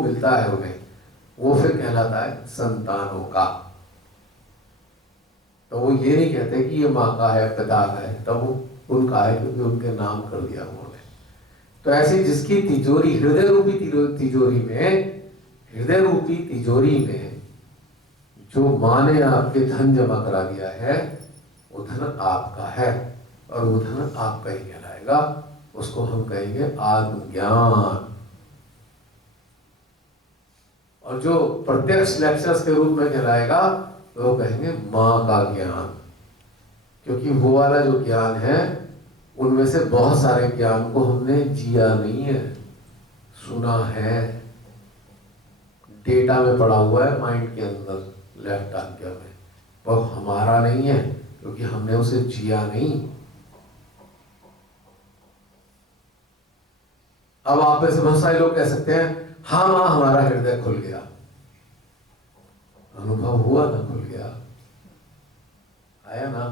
मिलता है उन्हें, वो फिर कहलाता है संतानों का। तो वो ये नहीं कहते कि ये माँ का है, पिता का है, तब वो उनका है क्योंकि उनके नाम कर दिया उन्होंने। तो ऐसी जिसकी तिजोरी, हृदय रूपी तिजोरी में, हृदय रूपी तिजोरी में जो माँ ने आपके धन जमा करा दिया है, वो धन आपका है और वो धन आपका ही कहलाएगा। उसको हम कहेंगे आत्मज्ञान। और जो प्रत्यक्ष लेक्चर्स के रूप में कहलाएगा वो कहेंगे माँ का ज्ञान, क्योंकि वो वाला जो ज्ञान है उनमें से बहुत सारे ज्ञान को हमने जिया नहीं है, सुना है, डेटा में पड़ा हुआ है माइंड के अंदर, लेफ्ट आज्ञा में, वो हमारा नहीं है क्योंकि हमने उसे जिया नहीं। अब आप में से बहुत सारे लोग कह सकते हैं हाँ माँ हमारा हृदय खुल गया, अनुभव हुआ ना, खुल गया, आया ना,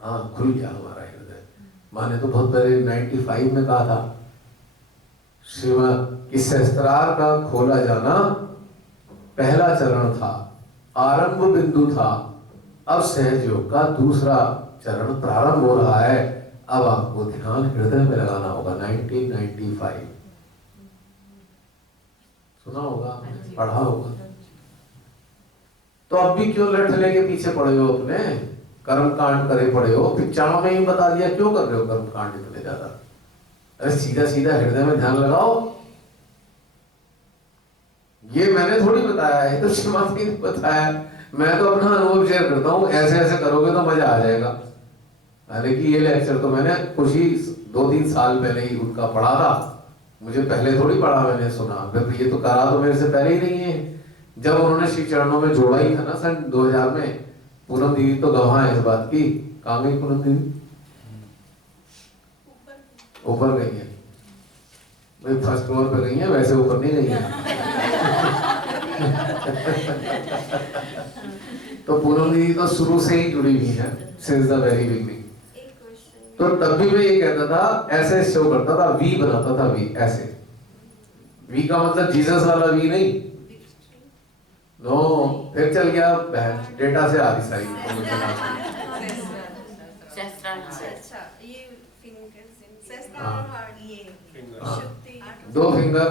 हाँ खुल गया हमारा हृदय। माँ ने तो बहुत पहले 95 में कहा था श्रीमद कि सहस्त्रार का खोला जाना पहला चरण था, आरंभ बिंदु था, अब सहज योग का दूसरा चरण प्रारंभ हो रहा है। अब आपको ध्यान हृदय में लगाना होगा। 1995 सुना होगा, पढ़ा होगा। तो अब भी क्यों लठले के पीछे पड़े हो, अपने कर्म कांड करे पड़े हो? पिक्चरों में ही बता दिया, क्यों कर रहे हो कर्म कांड इतने ज्यादा? अरे सीधा सीधा हृदय में ध्यान लगाओ। ये मैंने थोड़ी बताया है, तो श्रीमती ने बताया, मैं तो अपना अनुभव शेयर करता हूँ। ऐसे ऐसे करोगे तो मजा आ जाएगा। हालांकि ये लेक्चर तो मैंने कुछ ही 2-3 साल पहले ही उनका पढ़ा था, मुझे पहले थोड़ी पढ़ा, मैंने सुना। ये तो करा तो मेरे से पहले ही नहीं है, जब उन्होंने श्री चरणों में जोड़ा ही था ना सन 2000 में। पूनम दीदी तो गवाह है इस बात की। कहाँ गई पूनम दीदी? ऊपर गई है भाई, फर्स्ट फ्लोर पे गई है, वैसे ऊपर नहीं गई है। तो पूनम दीदी तो शुरू से ही जुड़ी हुई है, सिंस द वेरी बिगिनिंग। तो तब भी मैं ये कहता था, ऐसे शो करता था, वी बनाता था, वी ऐसे। वी का मतलब जीसस वाला वी नहीं, नो, फिर चल गया डेटा से आदि साइड। दो फिंगर।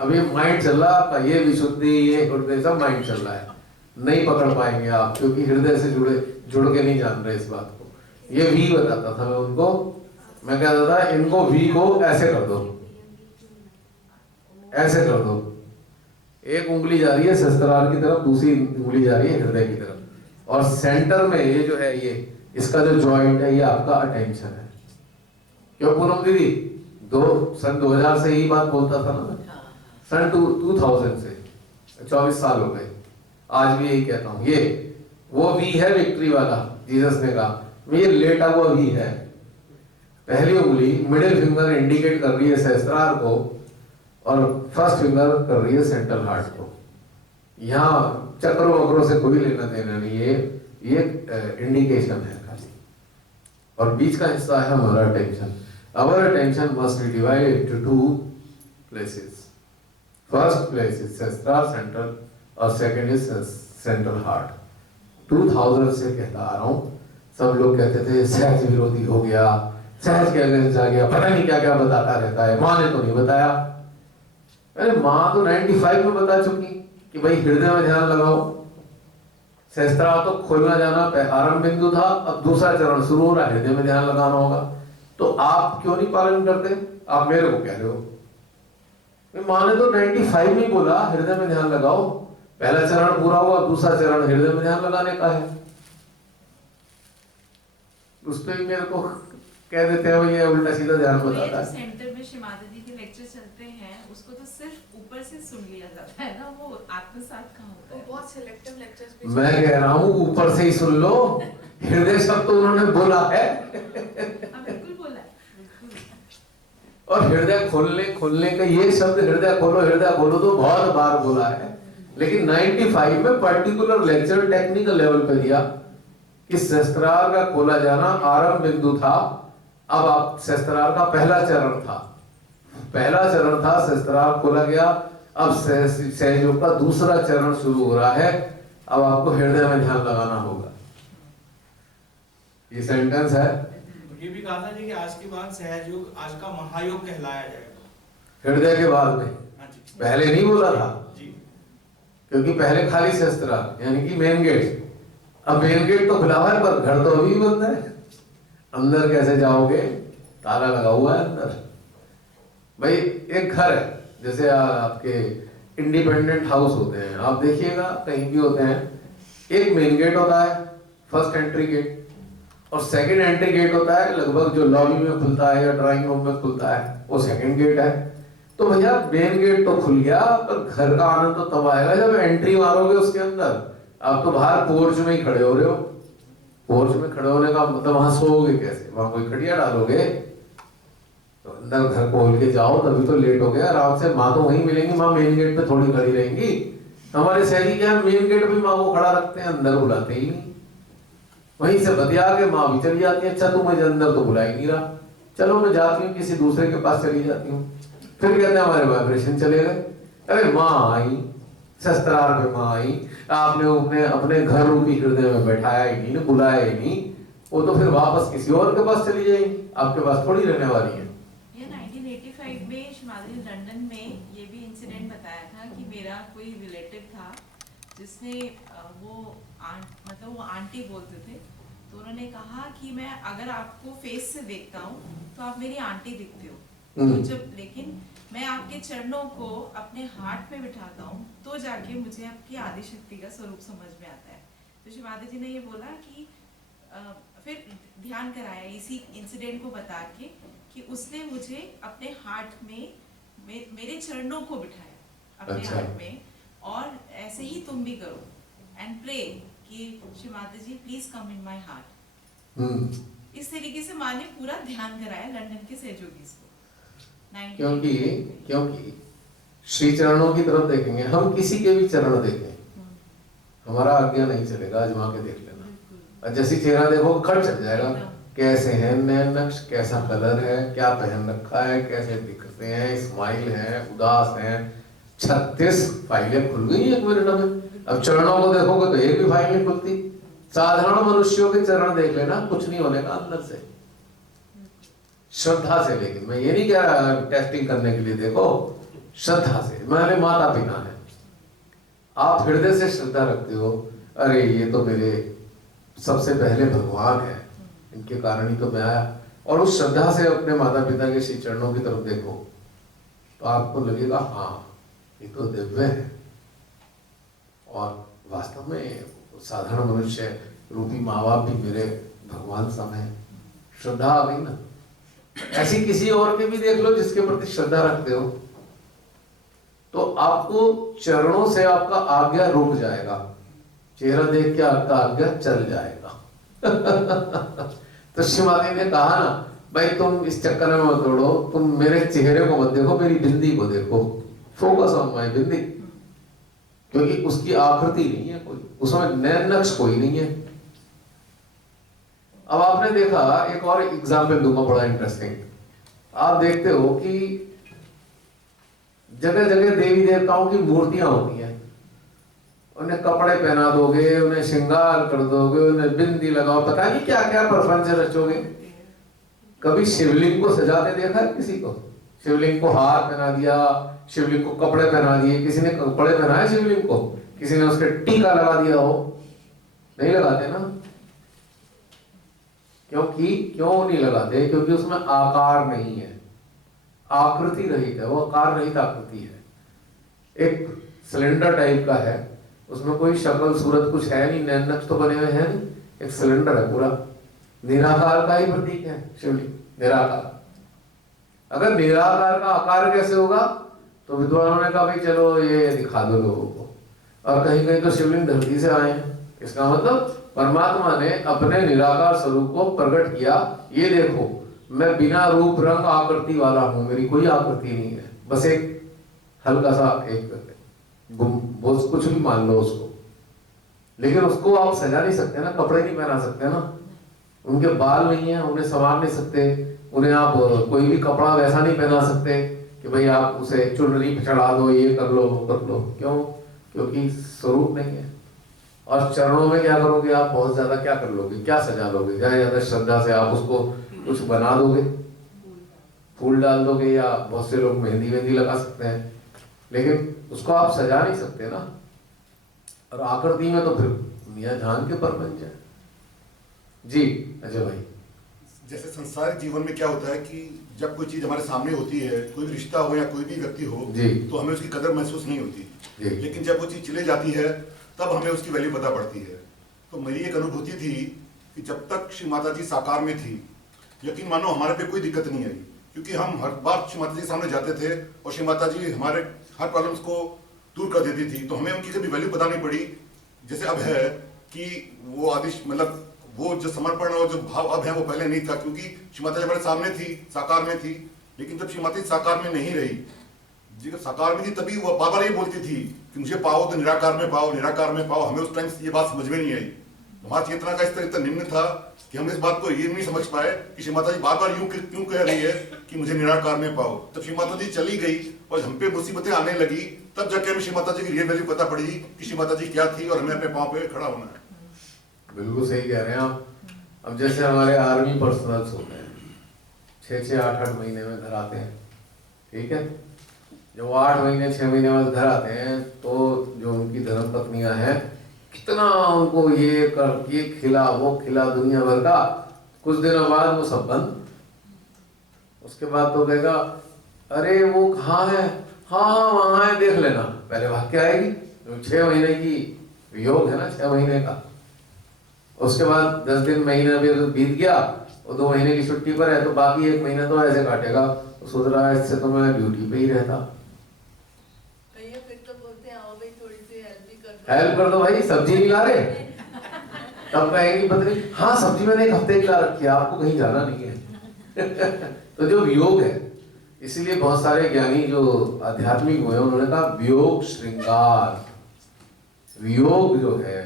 अभी माइंड चल रहा है आपका, ये विशुद्धि, ये हृदय, सब माइंड चल रहा है। नहीं पकड़ पाएंगे आप, क्योंकि हृदय से जुड़ के नहीं जान रहे इस बात को। ये वी बताता था मैं उनको, मैं कहता था इनको वी को ऐसे कर दो, ऐसे कर दो। एक उंगली जा रही है सहस्त्रार की तरफ, दूसरी उंगली जा रही है हृदय की तरफ, और सेंटर में ये जो है, ये इसका जो जॉइंट है, ये आपका अटेंशन है। क्यों पूनम दीदी? सन 2000 से यही बात बोलता था ना मैं, सन 2000 से 24 साल हो गए, आज भी यही कहता हूँ। ये वो वी है विक्ट्री वाला, जीसस ने कहा ये लेटा हुआ वी है। पहली उंगली मिडिल फिंगर इंडिकेट कर रही है सहस्त्रार को, और फर्स्ट फिंगर कर रही है सेंट्रल हार्ट को। यहाँ चक्रों वक्रों से कोई लेना देना नहीं, ये इंडिकेशन है खाली। और बीच का हिस्सा है हमारा attention. Our attention must be divided into 2 places. First place is sestral central और second is central heart. 2000 से कहता आ रहा हूँ। सब लोग कहते थे सहज विरोधी हो गया, सहज क्या जा गया, पता नहीं क्या क्या बताता रहता है, माँ ने तो नहीं बताया। अरे माँ तो 95 में बता चुकी कि भाई हृदय में ध्यान लगाओ। सहस्त्रार तो खोलना जाना आरंभ बिंदु था, अब दूसरा चरण शुरू हो रहा है, हृदय में ध्यान लगाना होगा। तो आप क्यों नहीं पालन करते? आप मेरे को कह रहे हो। माँ ने तो 95 में बोला हृदय में ध्यान लगाओ, पहला चरण पूरा हुआ, दूसरा चरण हृदय में ध्यान लगाने का है। उस पे भी मेरे को कह देते हैं ये उल्टा सीधा ध्यान बताता है। सेंटर में श्रीमाता जी के लेक्चर चलते हैं, उसको तो सिर्फ ऊपर से सुन लिया जाता है ना, वो आत्मसात कहाँ होता है? बहुत सिलेक्टिव लेक्चर्स भी। मैं कह रहा हूँ ऊपर से ही सुन लो, हृदय शब्द तो उन्होंने बोला है। बिल्कुल बोला है। और हृदय खोलने का ये शब्द हृदय खोलो तो बहुत बार बोला है, लेकिन 95 में पर्टिकुलर लेक्चर टेक्निकल लेवल पे दिया कि सहस्त्रार का खोला जाना आरंभ बिंदु था। अब आप सहस्त्रार का पहला चरण था, सहस्त्रार खोला गया, अब सहयोग का दूसरा चरण शुरू हो रहा है। अब आपको हृदय में ध्यान लगाना होगा। ये सेंटेंस है। ये भी कहा था जी कि आज के बाद सहयोग आज का महायोग कहलाया जाएगा। हृदय के बाद में पहले नहीं बोला था जी, क्योंकि पहले खाली सहस्त्रार यानी कि मेन गेट। अब मेन गेट तो खुला हुआ है पर घर तो अभी भी बंद है। अंदर कैसे जाओगे? ताला लगा हुआ है अंदर। भाई एक घर है, जैसे आपके इंडिपेंडेंट हाउस होते हैं, आप देखिएगा कहीं भी होते हैं, एक मेन गेट होता है, फर्स्ट एंट्री गेट, और सेकंड एंट्री गेट होता है लगभग जो लॉबी में खुलता है या ड्राइंग रूम में खुलता है, वो सेकंड गेट है। तो भैया मेन गेट तो खुल गया, पर घर का आनंद तो तब आएगा जब एंट्री मारोगे उसके अंदर। आप तो बाहर पोर्च में ही खड़े हो रहे हो। पोर्च में खड़े होने का मतलब वहां सोओगे कैसे? वहां कोई खटिया डालोगे? तो अंदर घर खोल के जाओ, तभी तो लेट हो गया आराम से। माँ तो वहीं मिलेंगी, माँ मेन गेट पे थोड़ी खड़ी रहेंगी। हमारे शहरी क्या है, मेन गेट पे माँ को खड़ा रखते हैं, अंदर बुलाते ही नहीं। वहीं से बतिया के माँ भी चली जाती है, अच्छा तू मुझे अंदर तो बुला ही नहीं रहा, चलो मैं जाती हूँ किसी दूसरे के पास चली जाती हूँ। फिर कहते हैं हमारे वाइब्रेशन चले गए। अरे माँ आई, शस्त्रार पे माँ आई, आपने अपने घर रूपी हृदय में बैठाया ही नहीं, बुलाया ही नहीं, वो तो फिर वापस किसी और के पास चली जाएंगी, आपके पास थोड़ी रहने वाली है। ये 1985 में शिमाली लंदन में ये भी इंसिडेंट बताया था कि मेरा कोई रिलेटिव था जिसने वो आंटी बोलते थे, तो उन्होंने कहा कि मैं अगर आपको फेस से देखता हूँ तो आप मेरी आंटी दिखते हो, तो जब लेकिन मैं आपके चरणों को अपने हार्ट में बिठाता हूँ तो जाके मुझे आपकी आदि शक्ति का स्वरूप समझ में आता है। तो श्री माता जी ने ये बोला कि फिर ध्यान कराया इसी इंसिडेंट को बता के कि उसने मुझे अपने हार्ट में मेरे चरणों को बिठाया अपने अच्छा। हार्ट में, और ऐसे ही तुम भी करो एंड प्रे कि Shri Mata ji please come in my heart. इस तरीके से माँ ने पूरा ध्यान कराया लंदन के सहयोगी को। क्योंकि श्री चरणों की तरफ देखेंगे, हम किसी के भी चरण देखें, हमारा आज्ञा नहीं चलेगा, आजमा के देख लेना। और जैसी चेहरा देखो खट चल जाएगा, कैसे हैं नैन नक्श, कैसा कलर है, क्या पहन रखा है, कैसे दिखते हैं, स्माइल है, उदास है। 36 फाइलें खुल गई एक मिनट में। अब चरणों को देखोगे तो एक भी फाइल नहीं खुलती। साधारण मनुष्यों के चरण देख लेना, कुछ नहीं होने का अंदर से, श्रद्धा से। लेकिन मैं ये नहीं कह रहा टेस्टिंग करने के लिए, देखो श्रद्धा से। मैंने माता पिता है, आप हृदय से श्रद्धा रखते हो, अरे ये तो मेरे सबसे पहले भगवान है, इनके कारण ही तो मैं आया, और उस श्रद्धा से अपने माता पिता के श्री चरणों की तरफ देखो तो आपको लगेगा हाँ ये तो दिव्य है। और वास्तव में साधारण मनुष्य रूपी माँ बाप भी मेरे भगवान सम है। श्रद्धा आ गई ना। ऐसी किसी और के भी देख लो जिसके प्रति श्रद्धा रखते हो, तो आपको चरणों से आपका आज्ञा रुक जाएगा, चेहरा देख के आपका आज्ञा चल जाएगा। तो शिवाजी ने कहा ना, भाई तुम इस चक्कर में मत दौड़ो, तुम मेरे चेहरे को मत देखो, मेरी बिंदी को देखो, फोकस ऑन माय बिंदी, क्योंकि उसकी आकृति नहीं है कोई, उसमें नैन नक्श कोई नहीं है। अब आपने देखा, एक और एग्जाम्पल दूंगा बड़ा इंटरेस्टिंग। आप देखते हो कि जगह जगह देवी देवताओं की मूर्तियां होती हैं, उन्हें कपड़े पहना दोगे, उन्हें श्रृंगार कर दोगे, उन्हें बिंदी लगाओ, पता नहीं क्या क्या प्रपंच रचोगे। कभी शिवलिंग को सजाते देखा है किसी को? शिवलिंग को हार पहना दिया, शिवलिंग को कपड़े पहना दिए। किसी ने कपड़े पहनाए शिवलिंग को? किसी ने उसके टीका लगा दिया हो? नहीं लगाते ना। क्यों नहीं लगाते? क्योंकि उसमें आकार नहीं है, आकृति रहित है, वो आकार रहित आकृति है। एक सिलेंडर टाइप का है, उसमें कोई शक्ल सूरत कुछ है नहीं, नैन नक्श तो बने हुए हैं नहीं, एक सिलेंडर है पूरा, निराकार का ही प्रतीक है शिवलिंग, निराकार। अगर निराकार का आकार कैसे होगा? तो विद्वानों ने कहा भाई चलो ये दिखा दो लोगों को, और कहीं कहीं तो शिवलिंग धरती से आए हैं। इसका मतलब परमात्मा ने अपने निराकार स्वरूप को प्रकट किया, ये देखो मैं बिना रूप रंग आकृति वाला हूं, मेरी कोई आकृति नहीं है, बस एक हल्का सा एक कुछ भी मान लो उसको, लेकिन उसको आप सजा नहीं सकते ना, कपड़े नहीं पहना सकते ना, उनके बाल नहीं है, उन्हें संवार नहीं सकते, उन्हें आप कोई भी कपड़ा वैसा नहीं पहना सकते कि भाई आप उसे चुनरी पे चढ़ा दो, ये कर लो, वो कर लो। क्यों? क्योंकि स्वरूप नहीं है। और चरणों में क्या करोगे आप? बहुत ज्यादा क्या कर लोगे? क्या सजा लोगे? ज्यादा ज्यादा श्रद्धा से आप उसको कुछ बना दोगे, फूल डाल दोगे, या बहुत से लोग मेहंदी वेहंदी लगा सकते हैं, लेकिन उसको आप सजा नहीं सकते ना। और आकृति में तो फिर मियाँ जान के पर बन जाए। जी अजय भाई। जैसे संसारिक जीवन में क्या होता है कि जब कोई चीज हमारे सामने होती है, कोई भी रिश्ता हो या कोई भी व्यक्ति हो, तो हमें उसकी कदर महसूस नहीं होती। लेकिन जब वो चीज चले जाती है तब हमें उसकी वैल्यू पता पड़ती है। तो मेरी एक अनुभूति थी कि जब तक श्री माता जी साकार में थी, यकीन मानो हमारे पे कोई दिक्कत नहीं आई, क्योंकि हम हर बार श्री माता जी के सामने जाते थे और श्री माता जी हमारे हर प्रॉब्लम्स को दूर कर देती थी। तो हमें उनकी कभी वैल्यू पता नहीं पड़ी। जैसे अब है कि वो आदिश मतलब वो जो समर्पण और जो भाव अब है वो पहले नहीं था, क्योंकि श्री माता जी हमारे सामने थी, साकार में थी। लेकिन जब श्री माता जी साकार में नहीं रही, जब साकार में थी तभी वो बार बार ये बोलती थी कि मुझे पाओ तो निराकार में पाओ, निराकार में पाओ। हमें उस टाइम ये बात समझ में नहीं आई। हमारा चेतना का स्तर इतना निम्न था कि हम इस बात को ये नहीं समझ पाए कि श्री माता जी बार बार यूं क्यों कह रही है कि मुझे निराकार में पाओ। तब श्री माता जी चली गई और हम पे मुसीबतें आने लगी, तब जाके हमें श्री माता जी की रियल वैल्यू पता पड़ी कि श्री माता जी क्या थी और हमें अपने पाँव पे खड़ा होना है। बिल्कुल सही कह रहे हैं आप। अब जैसे हमारे आर्मी पर्सनल्स होते हैं, 6-6, 8-8 महीने में घर आते हैं, ठीक है। जब वो 8 महीने 6 महीने बाद घर आते हैं तो जो उनकी धर्म पत्नियां हैं, कितना उनको ये कर, ये खिला, वो खिला, दुनिया भर का। कुछ दिनों बाद वो सब बंद। उसके बाद तो कहेगा अरे वो कहाँ है, हाँ वहाँ है, देख लेना। पहले भाग के आएगी। 6 महीने की वियोग है ना, 6 महीने का। उसके बाद 10 दिन, महीना भी बीत गया, और 2 महीने की छुट्टी पर है, तो बाकी 1 महीना तो ऐसे काटेगा। तो सोच रहा है इससे तो मैं ड्यूटी पे ही रहता। फिर तो बोलते हैं आओ भाई थोड़ी सी हेल्प कर दो भाई, सब्जी नहीं ला रहे। तब कहेंगी पत्नी हाँ सब्जी मैंने 1 हफ्ते की ला रखी है, आपको कहीं जाना नहीं है। तो जो वियोग है, इसीलिए बहुत सारे ज्ञानी जो आध्यात्मिक हुए उन्होंने कहा वियोग श्रृंगार। वियोग जो है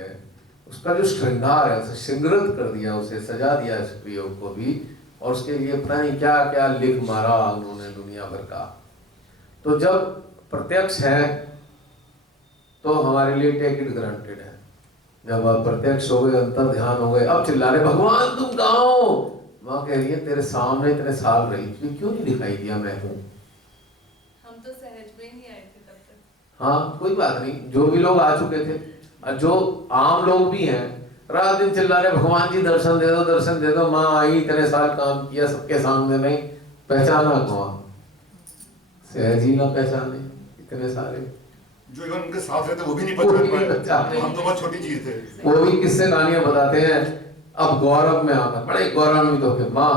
उसका जो श्रृंगार है, उसे श्रृंगरित कर दिया, उसे सजा दिया इस वियोग को भी। और उसके लिए पता नहीं क्या क्या लिख मारा उन्होंने दुनिया भर का। तो जब प्रत्यक्ष है तो हमारे लिए टेक इट ग्रांटेड है। जब आप प्रत्यक्ष हो गए, अंतर ध्यान हो गए, अब चिल्ला रहे भगवान तुम कहाँ हो? माँ कह रही है तेरे सामने इतने साल रही, तुझे क्यों नहीं दिखाई दिया मैं हूँ? हम तो सहज में नहीं आए थे तब तक। हाँ कोई बात नहीं, जो भी लोग आ चुके थे और जो आम लोग भी हैं, रात दिन चिल्ला रहे भगवान जी दर्शन दे दो, दर्शन दे दो। माँ आई, इतने साल काम किया सबके सामने, नहीं पहचाना कौन? सहज ही ना पहचाने इतने सारे, जो इवन उनके साथ रहते वो भी नहीं पहचान पाए। हम तो बहुत छोटी चीज थे। वो भी किससे कहानियां बताते हैं। अब गौरव में आकर बड़े गौरवान्वित होकर माँ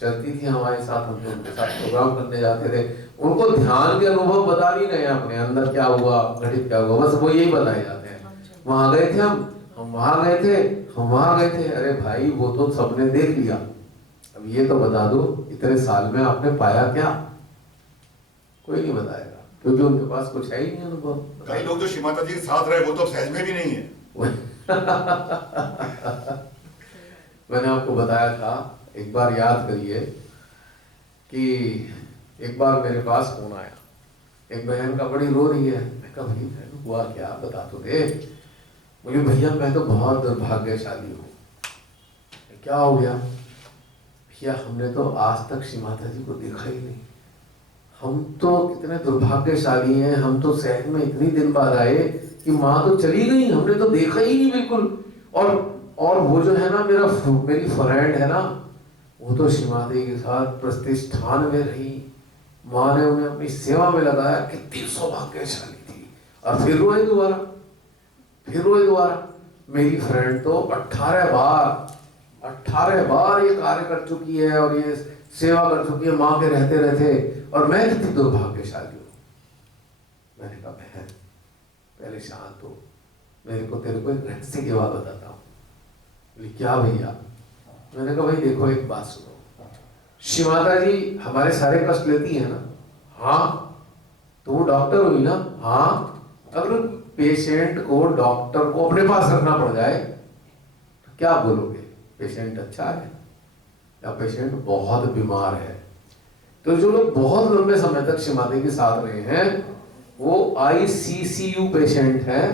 चलती थी हमारे साथ, हम तो उनके साथ प्रोग्राम करने जाते थे। उनको ध्यान के अनुभव बता नहीं रहे अपने अंदर क्या हुआ, घटित क्या हुआ, बस वो यही बताए जाते हैं। वहां गए थे हम वहां गए थे, हम वहां गए थे। अरे भाई वो तो सबने देख लिया, अब ये तो बता दो इतने साल में आपने पाया क्या? कोई नहीं बताएगा, क्योंकि उनके पास कुछ है ही नहीं अनुभव। कई लोग जो श्री माता जी के साथ रहे वो तो अब सहज में भी नहीं है। मैंने आपको बताया था, एक बार याद करिए कि एक बार मेरे पास फोन आया, एक बहन का बड़ी रो रही है। मैं कहा भाई बहन हुआ क्या, बता तो दे। बोली भैया मैं तो बहुत दुर्भाग्यशाली हूँ। क्या हो गया? भैया हमने तो आज तक श्री माता जी को देखा ही नहीं। हम तो कितने दुर्भाग्यशाली हैं, हम तो शहर में इतनी दिन बाद आए कि माँ तो चली गई, हमने तो देखा ही नहीं बिल्कुल। और वो जो है ना मेरी फ्रेंड है ना, वो तो श्री माता जी के साथ प्रतिष्ठान में रही, माँ ने उन्हें अपनी सेवा में लगाया, कितनी सौभाग्यशाली थी। और फिर रोए दोबारा। मेरी फ्रेंड तो 18 बार ये कार्य कर चुकी है और ये सेवा कर चुकी है माँ के रहते रहते, और मैं कितनी दुर्भाग्यशाली हूँ। मैंने कहा बहन पहले शांत हो, तेरे को एक रहस्य की बात बताता हूँ। बोली क्या भैया? मैंने कहा भाई देखो एक बात सुनो, श्री माता जी हमारे सारे कष्ट लेती है ना? हाँ। तो वो डॉक्टर हुई ना? हाँ। अगर पेशेंट को डॉक्टर को अपने पास रखना पड़ जाए तो क्या बोलोगे? पेशेंट अच्छा है या पेशेंट बहुत बीमार है? तो जो लोग बहुत लंबे समय तक श्री माता जी के साथ रहे हैं वो ICCU पेशेंट है,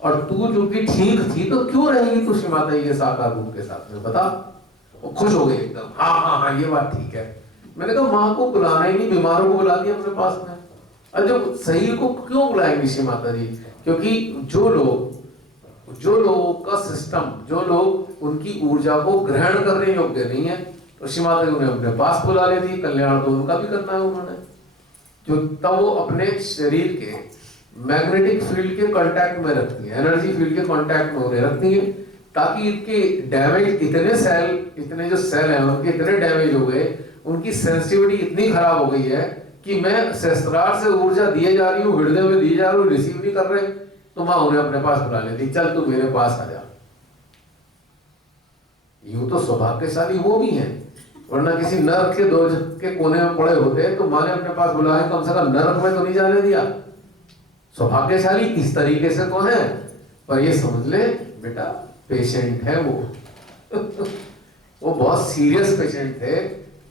और तू जो कि ठीक थी तो क्यों रहेगी तू श्री माता जी के साकार रूप के साथ में, बता। वो खुश हो गए एकदम, हाँ हाँ हाँ ये बात ठीक है। मैंने कहा माँ को बुलाना ही नहीं, बीमारों को बुला दिया अपने पास में। और जब सही को क्यों बुलाएंगी श्री माता जी? क्योंकि जो लोगों का सिस्टम, जो लोग उनकी ऊर्जा को ग्रहण करने योग्य नहीं है, तो श्री माता जी उन्हें अपने पास बुला लेती। कल्याण तो उनका भी करना है उन्होंने, जो तब वो अपने शरीर के मैग्नेटिक फील्ड के कांटेक्ट में रखती है, एनर्जी फील्ड के कांटेक्ट में उन्हें रखती है, ताकि इनके डैमेज इतने जो सेल हैं उनके इतने डैमेज हो गए, उनकी सेंसिटिविटी इतनी खराब हो गई है कि मैं सहस्त्रार से ऊर्जा दिए जा रही हूँ, हृदय में दी जा रही हूँ, रिसीव नहीं कर रहे, तो माँ उन्हें अपने पास बुला लेती, चल तू मेरे पास आ जा। यूं तो सौभाग्यशाली वो भी हैं, वरना किसी नरक के दोजख के कोने में पड़े होते तो माँ ने अपने पास बुलाया, कम से कम नरक में तो नहीं जाने दिया। सौभाग्यशाली इस तरीके से तो है, पर ये समझ ले बेटा पेशेंट है वो वो बहुत सीरियस पेशेंट थे।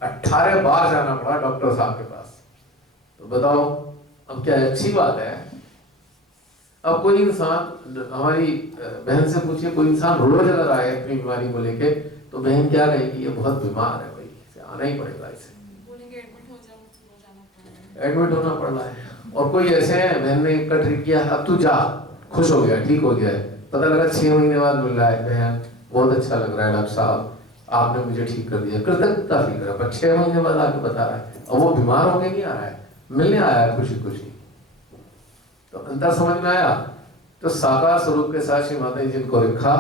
18 बार जाना पड़ा डॉक्टर साहब के पास। तो बताओ अब क्या अच्छी बात है? अब कोई इंसान, हमारी बहन से पूछिए, कोई इंसान रोज अगर आए अपनी बीमारी को लेके, तो बहन क्या कहेगी? ये बहुत बीमार है भाई, इसे आना ही पड़ेगा, इसे बोलेंगे एडमिट हो जाओ, जाना पड़ेगा, एडमिट होना पड़ रहा है। और कोई ऐसे है, बहन ने एक ट्रीट किया, अब तू जा, खुश हो गया, ठीक हो गया है, पता लगा 6 महीने बाद मिल रहा है, बहन बहुत अच्छा लग रहा है डॉक्टर साहब, आपने मुझे ठीक कर दिया, कृतज्ञता फील करा, पर 6 महीने बाद आके बता रहा है, और वो बीमार होके नहीं आ रहा है, मिलने आया है खुशी खुशी। तो अंतर समझ में आया? तो साकार स्वरूप के साथ श्री माता जी जिनको रखा,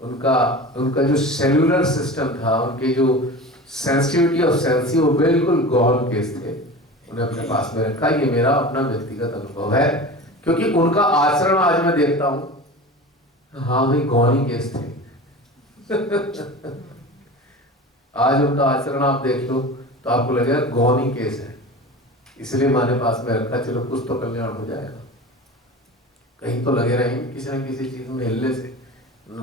उनका जो सेल्यूलर सिस्टम था, उनके जो सेंसिटिविटी और सेंसी वो बिल्कुल गौन केस थे, उन्हें अपने पास में रखा। ये मेरा अपना व्यक्तिगत अनुभव है, क्योंकि उनका आचरण आज मैं देखता हूँ, हाँ भाई गौनी केस थे आज उनका आचरण आप देख लो तो आपको लगेगा गौनी केस है, इसलिए मैंने पास में रखा, चलो कुछ तो कल्याण हो जाएगा। कहीं तो लगे रहेंगे किसी न किसी चीज में हिलने से,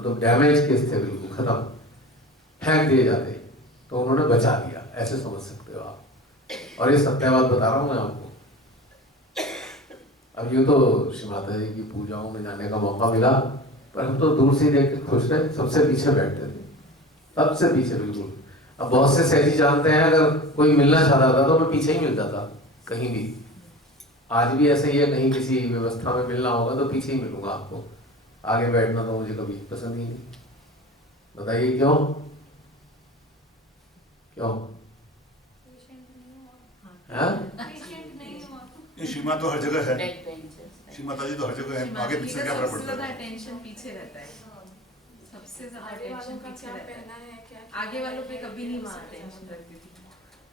तो डैमेज केस थे, बिल्कुल खत्म, फेंक दिए जाते, तो उन्होंने बचा लिया, ऐसे समझ सकते हो आप। और ये सत्य बात बता रहा हूँ मैं आपको। अब यूँ तो श्री माता जी की पूजाओं में जाने का मौका मिला, पर हम तो दूर से देख के खुश रहे, सबसे पीछे बैठते थे, सबसे पीछे बिल्कुल। अब बहुत से सहजी जानते हैं, अगर कोई मिलना चाहता था तो मैं पीछे ही मिलता था कहीं भी। आज भी ऐसे ही है, कहीं किसी व्यवस्था में मिलना होगा तो पीछे ही मिलूंगा आपको, आगे बैठना तो मुझे कभी पसंद ही नहीं। बताइए क्यों? क्यों? श्री माता तो हर जगह है, श्री माता जी तो हर जगह है, आगे पीछे क्या फर्क पड़ता है? अटेंशन पीछे रहता है, सबसे ज्यादा आगे वालों अटेंशन का पीछे क्या रहता पहना है। है, क्या आगे वालों पे कभी नहीं माँ अटेंशन रखती थी,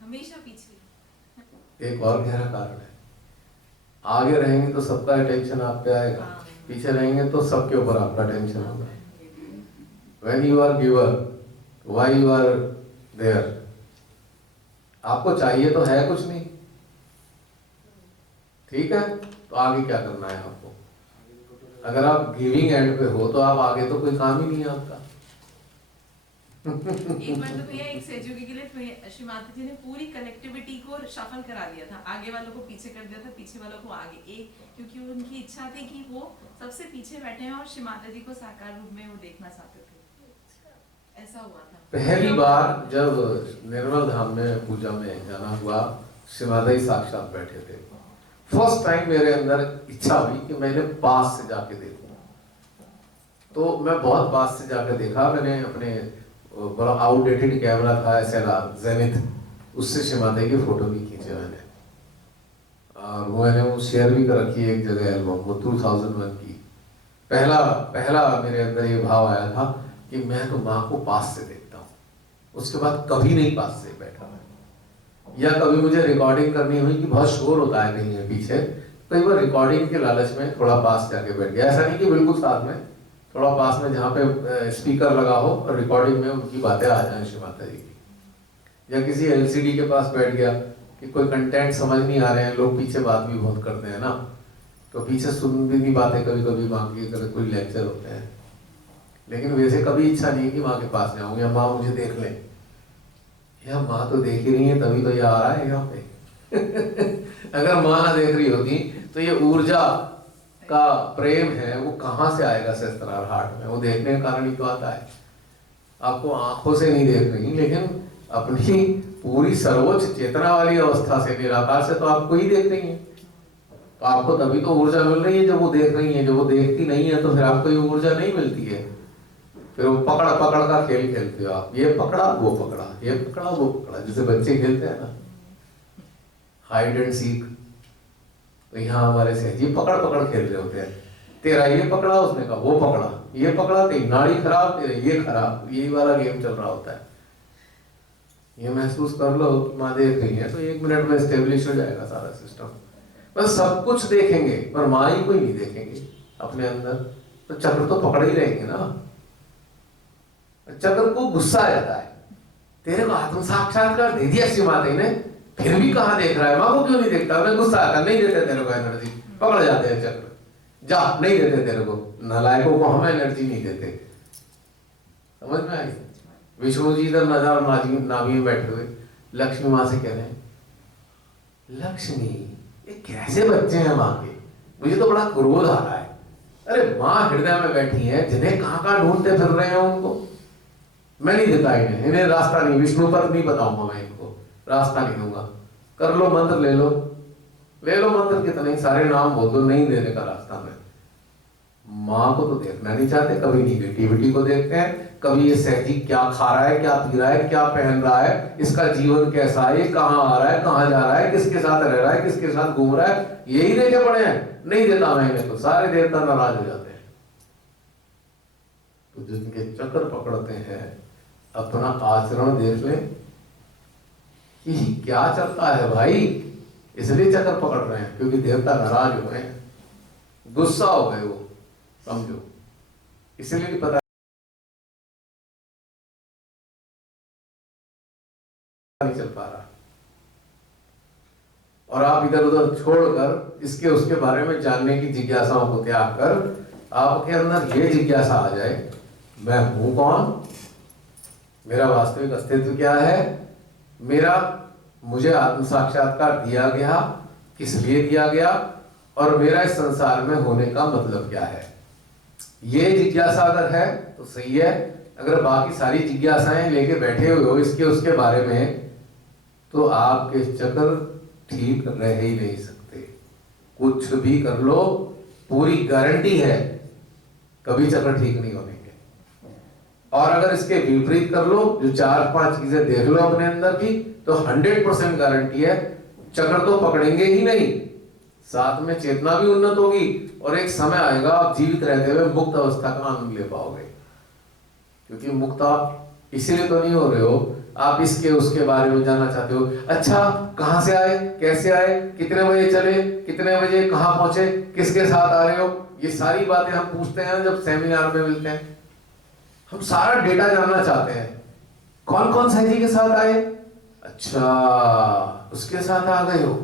हमेशा पीछे। एक और गहरा कारण है, आगे रहेंगे तो सबका अटेंशन आप पे आएगा, पीछे रहेंगे तो सबके ऊपर आपका अटेंशन होगा। When you are giver, why you are there? आपको चाहिए तो है कुछ नहीं, ठीक है, तो आगे क्या करना है आपको? अगर आप गिविंग एंड पे हो तो आप आगे तो कोई काम ही नहीं है आपका। एक बार तो भैया एक सहयोगी के लिए श्री माता जी ने पूरी कनेक्टिविटी को शफल करा दिया था, आगे वालों को पीछे कर दिया था, पीछे वालों को आगे, एक क्योंकि उनकी इच्छा थी कि वो सबसे पीछे बैठे हैं और श्री माता जी को साकार रूप में वो देखना चाहते थे, ऐसा हुआ था। पहली बार जब निर्मल धाम में पूजा में जाना हुआ, श्री माता जी साक्षात बैठे थे। फर्स्ट टाइम मेरे अंदर इच्छा हुई कि मैंने पास से जाके देखूं, तो मैं बहुत पास से जाकर देखा। मैंने अपने बड़ा आउटडेटेड कैमरा था SLR जेनिथ, उससे श्री माता जी की फोटो भी खींचे मैंने, और वो मैंने वो शेयर भी कर रखी है एक जगह एल्बम, वो 2001 की। पहला मेरे अंदर ये भाव आया था कि मैं तो माँ को पास से देखता हूँ, उसके बाद कभी नहीं पास से बैठा मैं। या कभी मुझे रिकॉर्डिंग करनी हुई कि बहुत शोर होता है कहीं पीछे, कई बार रिकॉर्डिंग के लालच में थोड़ा पास जाके बैठ गया। ऐसा नहीं कि बिल्कुल साथ में, थोड़ा पास में जहाँ पे स्पीकर लगा हो और रिकॉर्डिंग में उनकी बातें आ जाए श्री माता जी की। या किसी LCD के पास बैठ गया कि कोई कंटेंट समझ नहीं आ रहे हैं, लोग पीछे बात भी बहुत करते हैं ना, तो पीछे सुन भी नहीं पाते कभी कभी माँ की, अगर कोई लेक्चर होते हैं। लेकिन वैसे कभी इच्छा नहीं कि माँ के पास जाऊँ या माँ मुझे देख लें, भैया माँ तो देख ही रही है, तभी तो ये आ रहा है यहाँ पे। अगर माँ ना देख रही होती तो ये ऊर्जा का प्रेम है वो कहाँ से आएगा सहस्त्रार हार्ट में? वो देखने के कारण ही तो आता है। आपको आंखों से नहीं देख रही, लेकिन अपनी पूरी सर्वोच्च चेतना वाली अवस्था से, निराकार से तो आपको ही देख रही है। तो आपको तभी तो ऊर्जा मिल रही है जब वो देख रही है। जब वो देखती नहीं है तो फिर आपको ये ऊर्जा नहीं मिलती है। फिर वो पकड़ पकड़ का खेल खेलते हो आप, ये पकड़ा वो पकड़ा, ये पकड़ा वो पकड़ा, जैसे बच्चे खेलते हैं ना हाइड एंड सीक। तो यहाँ हमारे से ये पकड़ पकड़ खेल रहे होते हैं। तेरा ये पकड़ा, उसने कहा वो पकड़ा, ये पकड़ा, तेरी नाड़ी खराब, तेरे ये खराब, यही वाला गेम चल रहा होता है। ये महसूस कर लो कि माँ देख रही है तो 1 मिनट में एस्टेब्लिश हो जाएगा सारा सिस्टम। बस सब कुछ देखेंगे पर माँ ही कोई नहीं देखेंगे अपने अंदर, तो चक्र तो पकड़ ही रहेंगे ना। चक्र को गुस्सा आ जाता है, तेरे को आत्म साक्षात्कार दे दिया श्री माता ने, फिर भी कहाँ देख रहा है, माँ को क्यों नहीं देखता? मैं गुस्सा आता, नहीं देते तेरे को एनर्जी, पकड़ जाते हैं चक्र, जा नहीं देते तेरे को। नालायकों को हम एनर्जी नहीं देते। समझ में आई? विष्णु जी इधर नजर नाभि में बैठे हुए लक्ष्मी माँ से कह रहे हैं, लक्ष्मी ये कैसे बच्चे हैं माँ के, मुझे तो बड़ा क्रोध आ रहा है। अरे माँ हृदय में बैठी है, जिन्हें कहाँ कहाँ ढूंढते फिर रहे हैं उनको मैं नहीं देता, इन्हें रास्ता नहीं, विष्णु पर नहीं बताऊंगा मैं, इनको रास्ता नहीं दूंगा। कर लो मंत्र, ले लो मंत्र, कितने सारे नाम बोल दो, नहीं देने का रास्ता में। माँ को तो देखना नहीं चाहते, कभी निगेटिविटी को देखते हैं, कभी ये सहजी क्या खा रहा है, क्या पी रहा है, क्या पहन रहा है, इसका जीवन कैसा है, ये कहाँ आ रहा है, कहाँ जा रहा है, किसके साथ रह रहा है, किसके साथ घूम रहा है, यही देखे पड़े हैं। नहीं देता मैं इन्हें, तो सारे देवता नाराज हो जाते हैं। तो जिनके चक्र पकड़ते हैं अपना आचरण देख ले कि क्या चलता है भाई, इसलिए चक्र पकड़ रहे हैं क्योंकि देवता नाराज हो गए, गुस्सा हो गए वो, समझो, इसलिए नहीं पता नहीं चल पा रहा। और आप इधर उधर छोड़कर इसके उसके बारे में जानने की जिज्ञासाओं को त्याग कर आपके अंदर ये जिज्ञासा आ जाए, मैं हूं कौन, मेरा वास्तविक अस्तित्व क्या है, मुझे आत्म साक्षात्कार दिया गया, किस लिए दिया गया, और मेरा इस संसार में होने का मतलब क्या है। ये जिज्ञासा अगर है तो सही है। अगर बाकी सारी जिज्ञासाएं लेके बैठे हुए हो इसके उसके बारे में, तो आपके चक्र ठीक रह ही नहीं सकते। कुछ भी कर लो, पूरी गारंटी है कभी चक्र ठीक नहीं होने के। और अगर इसके विपरीत कर लो, जो 4-5 चीजें देख लो अपने अंदर की, तो 100% गारंटी है चक्र तो पकड़ेंगे ही नहीं, साथ में चेतना भी उन्नत होगी, और एक समय आएगा आप जीवित रहते हुए मुक्त अवस्था का आनंद ले पाओगे। क्योंकि मुक्त आप इसीलिए तो नहीं हो रहे हो, आप इसके उसके बारे में जानना चाहते हो। अच्छा कहां से आए, कैसे आए, कितने बजे चले, कितने बजे कहां पहुंचे, किसके साथ आ रहे हो, ये सारी बातें हम पूछते हैं जब सेमिनार में मिलते हैं। हम सारा डेटा जानना चाहते हैं, कौन कौन सहजी के साथ आए, अच्छा उसके साथ आ गए हो,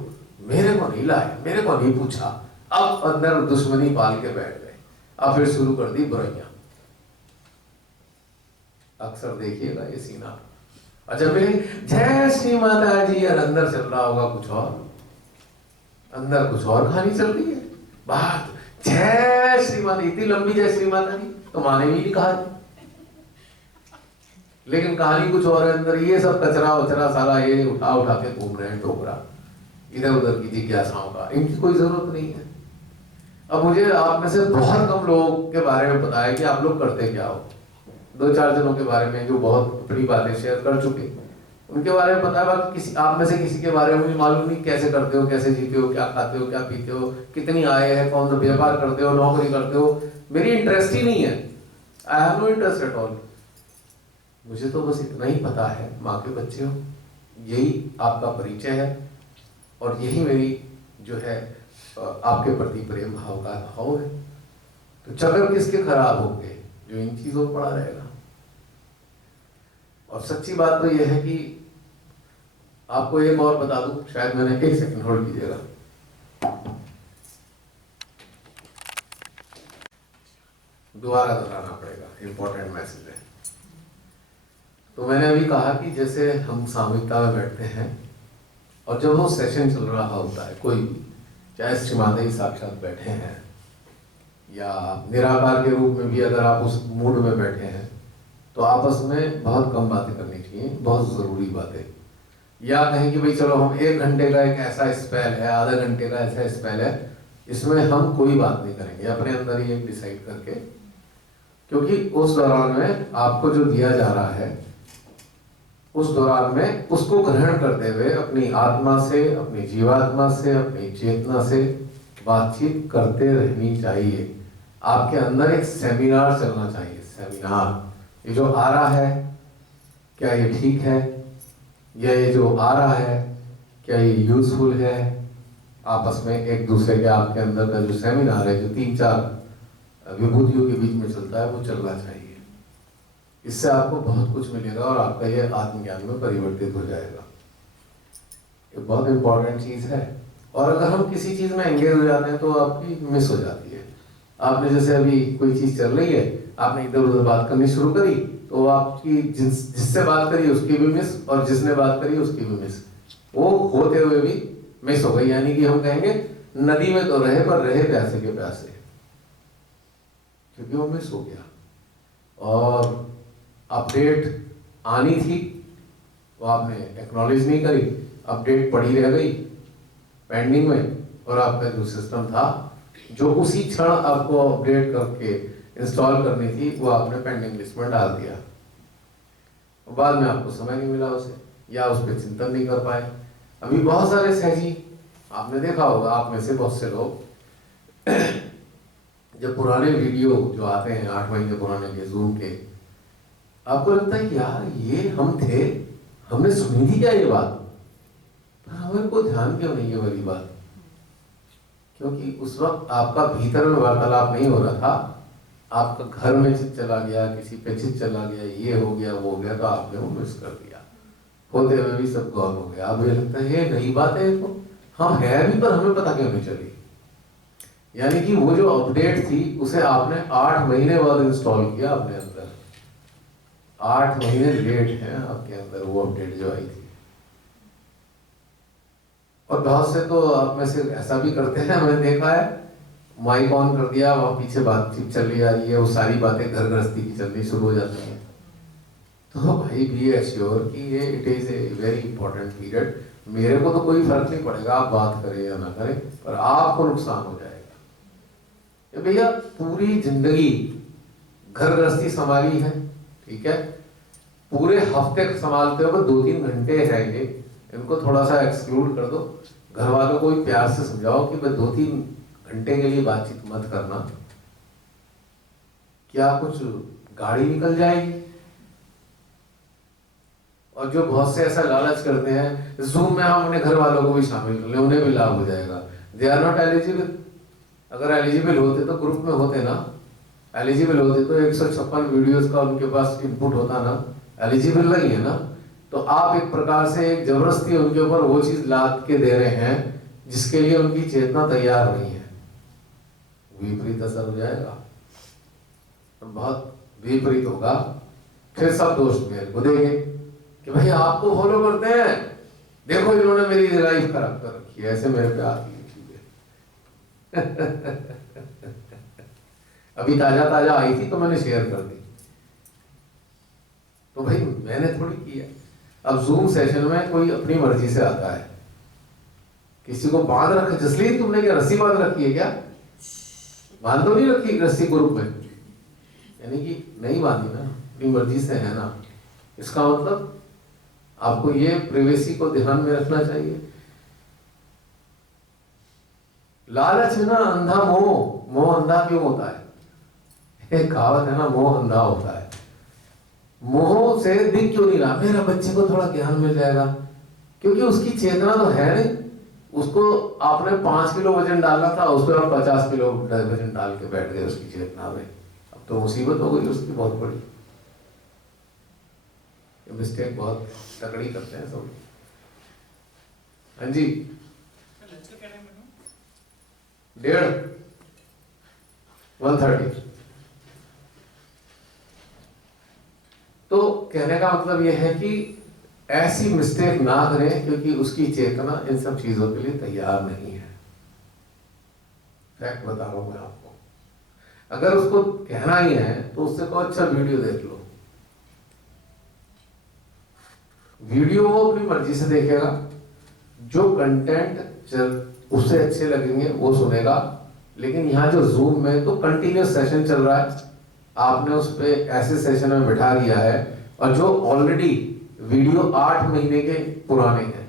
मेरे को नहीं लाए, मेरे को नहीं पूछा। अब अंदर दुश्मनी पाल के बैठ गए, अब फिर शुरू कर दी बुराइयां। अक्सर देखिएगा ये सीना। अच्छा फिर जय श्री माता जी, और अंदर चल रहा होगा कुछ और, अंदर कुछ और कहानी चल रही है। बात जय श्री माता, इतनी लंबी जय श्री माता जी तो माने भी नहीं कहा, लेकिन कहानी कुछ और है अंदर। ये सब कचरा वचरा सारा ये उठा उठा के घूम रहे हैं, टोकरा इधर उधर की जिज्ञासाओं का, इनकी कोई जरूरत नहीं है। अब मुझे आप में से बहुत कम लोगों के बारे में पता है कि आप लोग करते क्या हो। 2-4 जनों के बारे में जो बहुत अपनी बातें शेयर कर चुके, उनके बारे में पता है, बाकी किसी आप में से किसी के बारे में मालूम नहीं, कैसे करते हो, कैसे जीते हो, क्या खाते हो, क्या पीते हो, कितनी आय है, कौन सा व्यापार करते हो, नौकरी करते हो। मेरी इंटरेस्ट ही नहीं है, I have no interest at all. मुझे तो बस इतना ही पता है, माँ के बच्चे हो, यही आपका परिचय है, और यही मेरी जो है आपके प्रति प्रेम भाव का भाव है। तो चक्र किसके खराब होंगे, जो इन चीजों पर पड़ा रहेगा। और सच्ची बात तो यह है कि आपको एक और बता दूं, शायद मैंने 1 सेकंड होल्ड कीजिएगा। दोबारा दोहराना पड़ेगा, इंपॉर्टेंट मैसेज है। तो मैंने अभी कहा कि जैसे हम सामूहिकता में बैठते हैं और जब वो सेशन चल रहा होता है कोई भी, चाहे श्रीमादेवी साक्षात बैठे हैं या निराकार के रूप में भी अगर आप उस मूड में बैठे हैं, तो आपस में बहुत कम बातें करनी चाहिए, बहुत ज़रूरी बातें। या कहें कि भाई चलो हम 1 घंटे का एक ऐसा स्पेल है, आधा घंटे का ऐसा स्पेल है, इसमें हम कोई बात नहीं करेंगे, अपने अंदर ही एक डिसाइड करके, क्योंकि उस दौरान में आपको जो दिया जा रहा है उस दौरान में उसको ग्रहण करते हुए अपनी आत्मा से, अपनी जीवात्मा से, अपनी चेतना से बातचीत करते रहनी चाहिए। आपके अंदर एक सेमिनार चलना चाहिए, सेमिनार। ये जो आ रहा है क्या ये ठीक है, या ये जो आ रहा है क्या ये यूजफुल है, आपस में एक दूसरे के आपके अंदर का जो सेमिनार है, जो 3-4 विभूतियों के बीच में चलता है, वो चलना चाहिए। इससे आपको बहुत कुछ मिलेगा और आपका ये आत्मज्ञान में परिवर्तित हो जाएगा। ये बहुत इंपॉर्टेंट चीज़ है। और अगर हम किसी चीज़ में एंगेज हो जाते हैं तो आपकी मिस हो जाती है। आपने जैसे अभी कोई चीज़ चल रही है, आपने इधर उधर बात करनी शुरू करी, तो आपकी जिससे बात करी उसकी भी मिस, और जिसने बात करी उसकी भी मिस, वो होते हुए भी मिस हो गई। यानी कि हम कहेंगे नदी में तो रहे पर रहे प्यासे के प्यासे, क्योंकि वो मिस हो गया। और अपडेट आनी थी, वो आपने एक्नॉलेज नहीं करी, अपडेट पड़ी रह गई पेंडिंग में, और आपका जो सिस्टम था जो उसी क्षण आपको अपडेट करके इंस्टॉल करनी थी, वो आपने पेंडिंग लिस्ट में डाल दिया। बाद में आपको समय नहीं मिला उसे, या उस पर चिंतन नहीं कर पाए। अभी बहुत सारे सहजी, आपने देखा होगा, आप में से बहुत से लोग जब पुराने वीडियो जो आते हैं 8 महीने पुराने के जूम के, आपको लगता है कि यार ये हम थे, हमने सुनी थी क्या ये बात, पर हमें को ध्यान क्यों नहीं है वाली बात। क्योंकि उस वक्त आपका भीतर में वार्तालाप नहीं हो रहा था, आपका घर में चित चला गया, किसी पे चित चला गया, ये हो गया वो हो गया, तो आपने वो मिस कर दिया। होते हुए भी सब गौर हो गया। अब ये लगता है ये नई बात है, तो हम है भी पर हमें पता क्यों नहीं चली। यानी कि वो जो अपडेट थी उसे आपने 8 महीने बाद इंस्टॉल किया अपने अंदर। 8 महीने लेट है आपके अंदर वो अपडेट जो आई थी। और बहुत से तो आप में से ऐसा भी करते हैं, मैंने देखा है, माइक ऑन कर दिया, वहां पीछे बातचीत चली जा रही है, वो सारी बातें घर गृहस्थी की चलनी शुरू हो जाती है। तो भाई बी एश्योर कि ये it is a very important period. मेरे को तो कोई फर्क नहीं पड़ेगा आप बात करें या ना करें, पर आपको नुकसान हो जाएगा। भैया पूरी जिंदगी घर गृहस्थी संभाली है, ठीक है, पूरे हफ्ते संभालते हुए 2-3 घंटे है ये, इनको थोड़ा सा एक्सक्लूड कर दो। घर वालों को भी प्यार से समझाओ कि भाई 2-3 घंटे के लिए बातचीत मत करना। क्या कुछ गाड़ी निकल जाएगी। और जो बहुत से ऐसा लालच करते हैं, जूम में हम अपने घर वालों को भी शामिल कर लें, उन्हें भी लाभ हो जाएगा। They are not eligible. अगर एलिजिबल होते तो ग्रुप में होते ना, एलिजिबल होते तो 156 वीडियोस का उनके पास इनपुट होता ना। एलिजिबल नहीं है ना, तो आप एक प्रकार से एक जबरदस्ती उनके ऊपर वो चीज लाद के दे रहे हैं जिसके लिए उनकी चेतना तैयार नहीं है। विपरीत असर हो जाएगा, बहुत विपरीत होगा। फिर सब दोस्त मेरे को देंगे कि भाई आपको फॉलो करते हैं, देखो इन्होंने मेरी लाइफ खराब कर रखी है, ऐसे मेरे पे आती है चीजें। अभी ताजा ताजा आई थी तो मैंने शेयर कर दी। तो भाई मैंने थोड़ी किया। अब जूम सेशन में कोई अपनी मर्जी से आता है, किसी को बांध रखा। जसलीन तुमने क्या रस्सी बांध रखी है क्या? बांध तो नहीं रखी रस्सी ग्रुप में, यानी कि नहीं बांधी ना, अपनी मर्जी से है ना। इसका मतलब आपको ये प्रिवेसी को ध्यान में रखना चाहिए। लालच है ना अंधा मोह। मोह अंधा क्यों होता है? एक कहावत है ना, मोह अंधा होता है। मोह से दिख क्यों नहीं रहा, मेरा बच्चे को थोड़ा ज्ञान मिल जाएगा, क्योंकि उसकी चेतना तो है नहीं। उसको आपने 5 किलो वजन डालना था, उसको आप 50 किलो वजन डाल के बैठ गए उसकी चेतना में। अब तो मुसीबत हो गई उसकी बहुत बड़ी। ये मिस्टेक बहुत तकड़ी करते हैं सब। हाँ जी, 1:30। तो कहने का मतलब यह है कि ऐसी मिस्टेक ना करें, क्योंकि उसकी चेतना इन सब चीजों के लिए तैयार नहीं है। फैक्ट बता रहा हूं मैं आपको। अगर उसको कहना ही है तो उससे कहो अच्छा वीडियो देख लो। वीडियो वो अपनी मर्जी से देखेगा, जो कंटेंट उससे अच्छे लगेंगे वो सुनेगा। लेकिन यहाँ जो जूम में तो कंटिन्यूस सेशन चल रहा है, आपने उस पे ऐसे सेशन में बिठा दिया है, और जो ऑलरेडी वीडियो 8 महीने के पुराने हैं,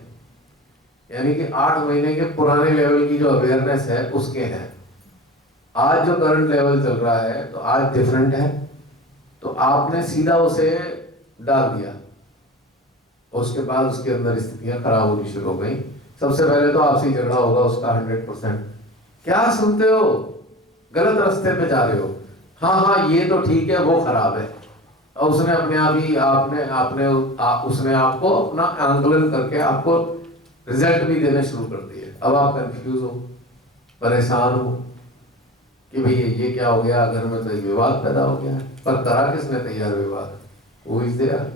यानी कि 8 महीने के पुराने लेवल की जो अवेयरनेस है उसके हैं। आज जो करंट लेवल चल रहा है तो आज डिफरेंट है, तो आपने सीधा उसे डाल दिया, उसके बाद उसके अंदर स्थितियां खराब होनी शुरू हो गई। सबसे पहले तो आपसे झगड़ा होगा उसका 100%। क्या सुनते हो, गलत रास्ते पे जा रहे हो, हाँ ये तो ठीक है, वो खराब है। और उसने अपने आप ही उसने आपको अपना आंकलन करके आपको रिजल्ट भी देने शुरू कर दिए। अब आप कंफ्यूज हो, परेशान हो कि भाई ये क्या हो गया, घर में तो एक विवाद पैदा हो गया है। पर करा किसने तैयार विवाद? वो इज देयर।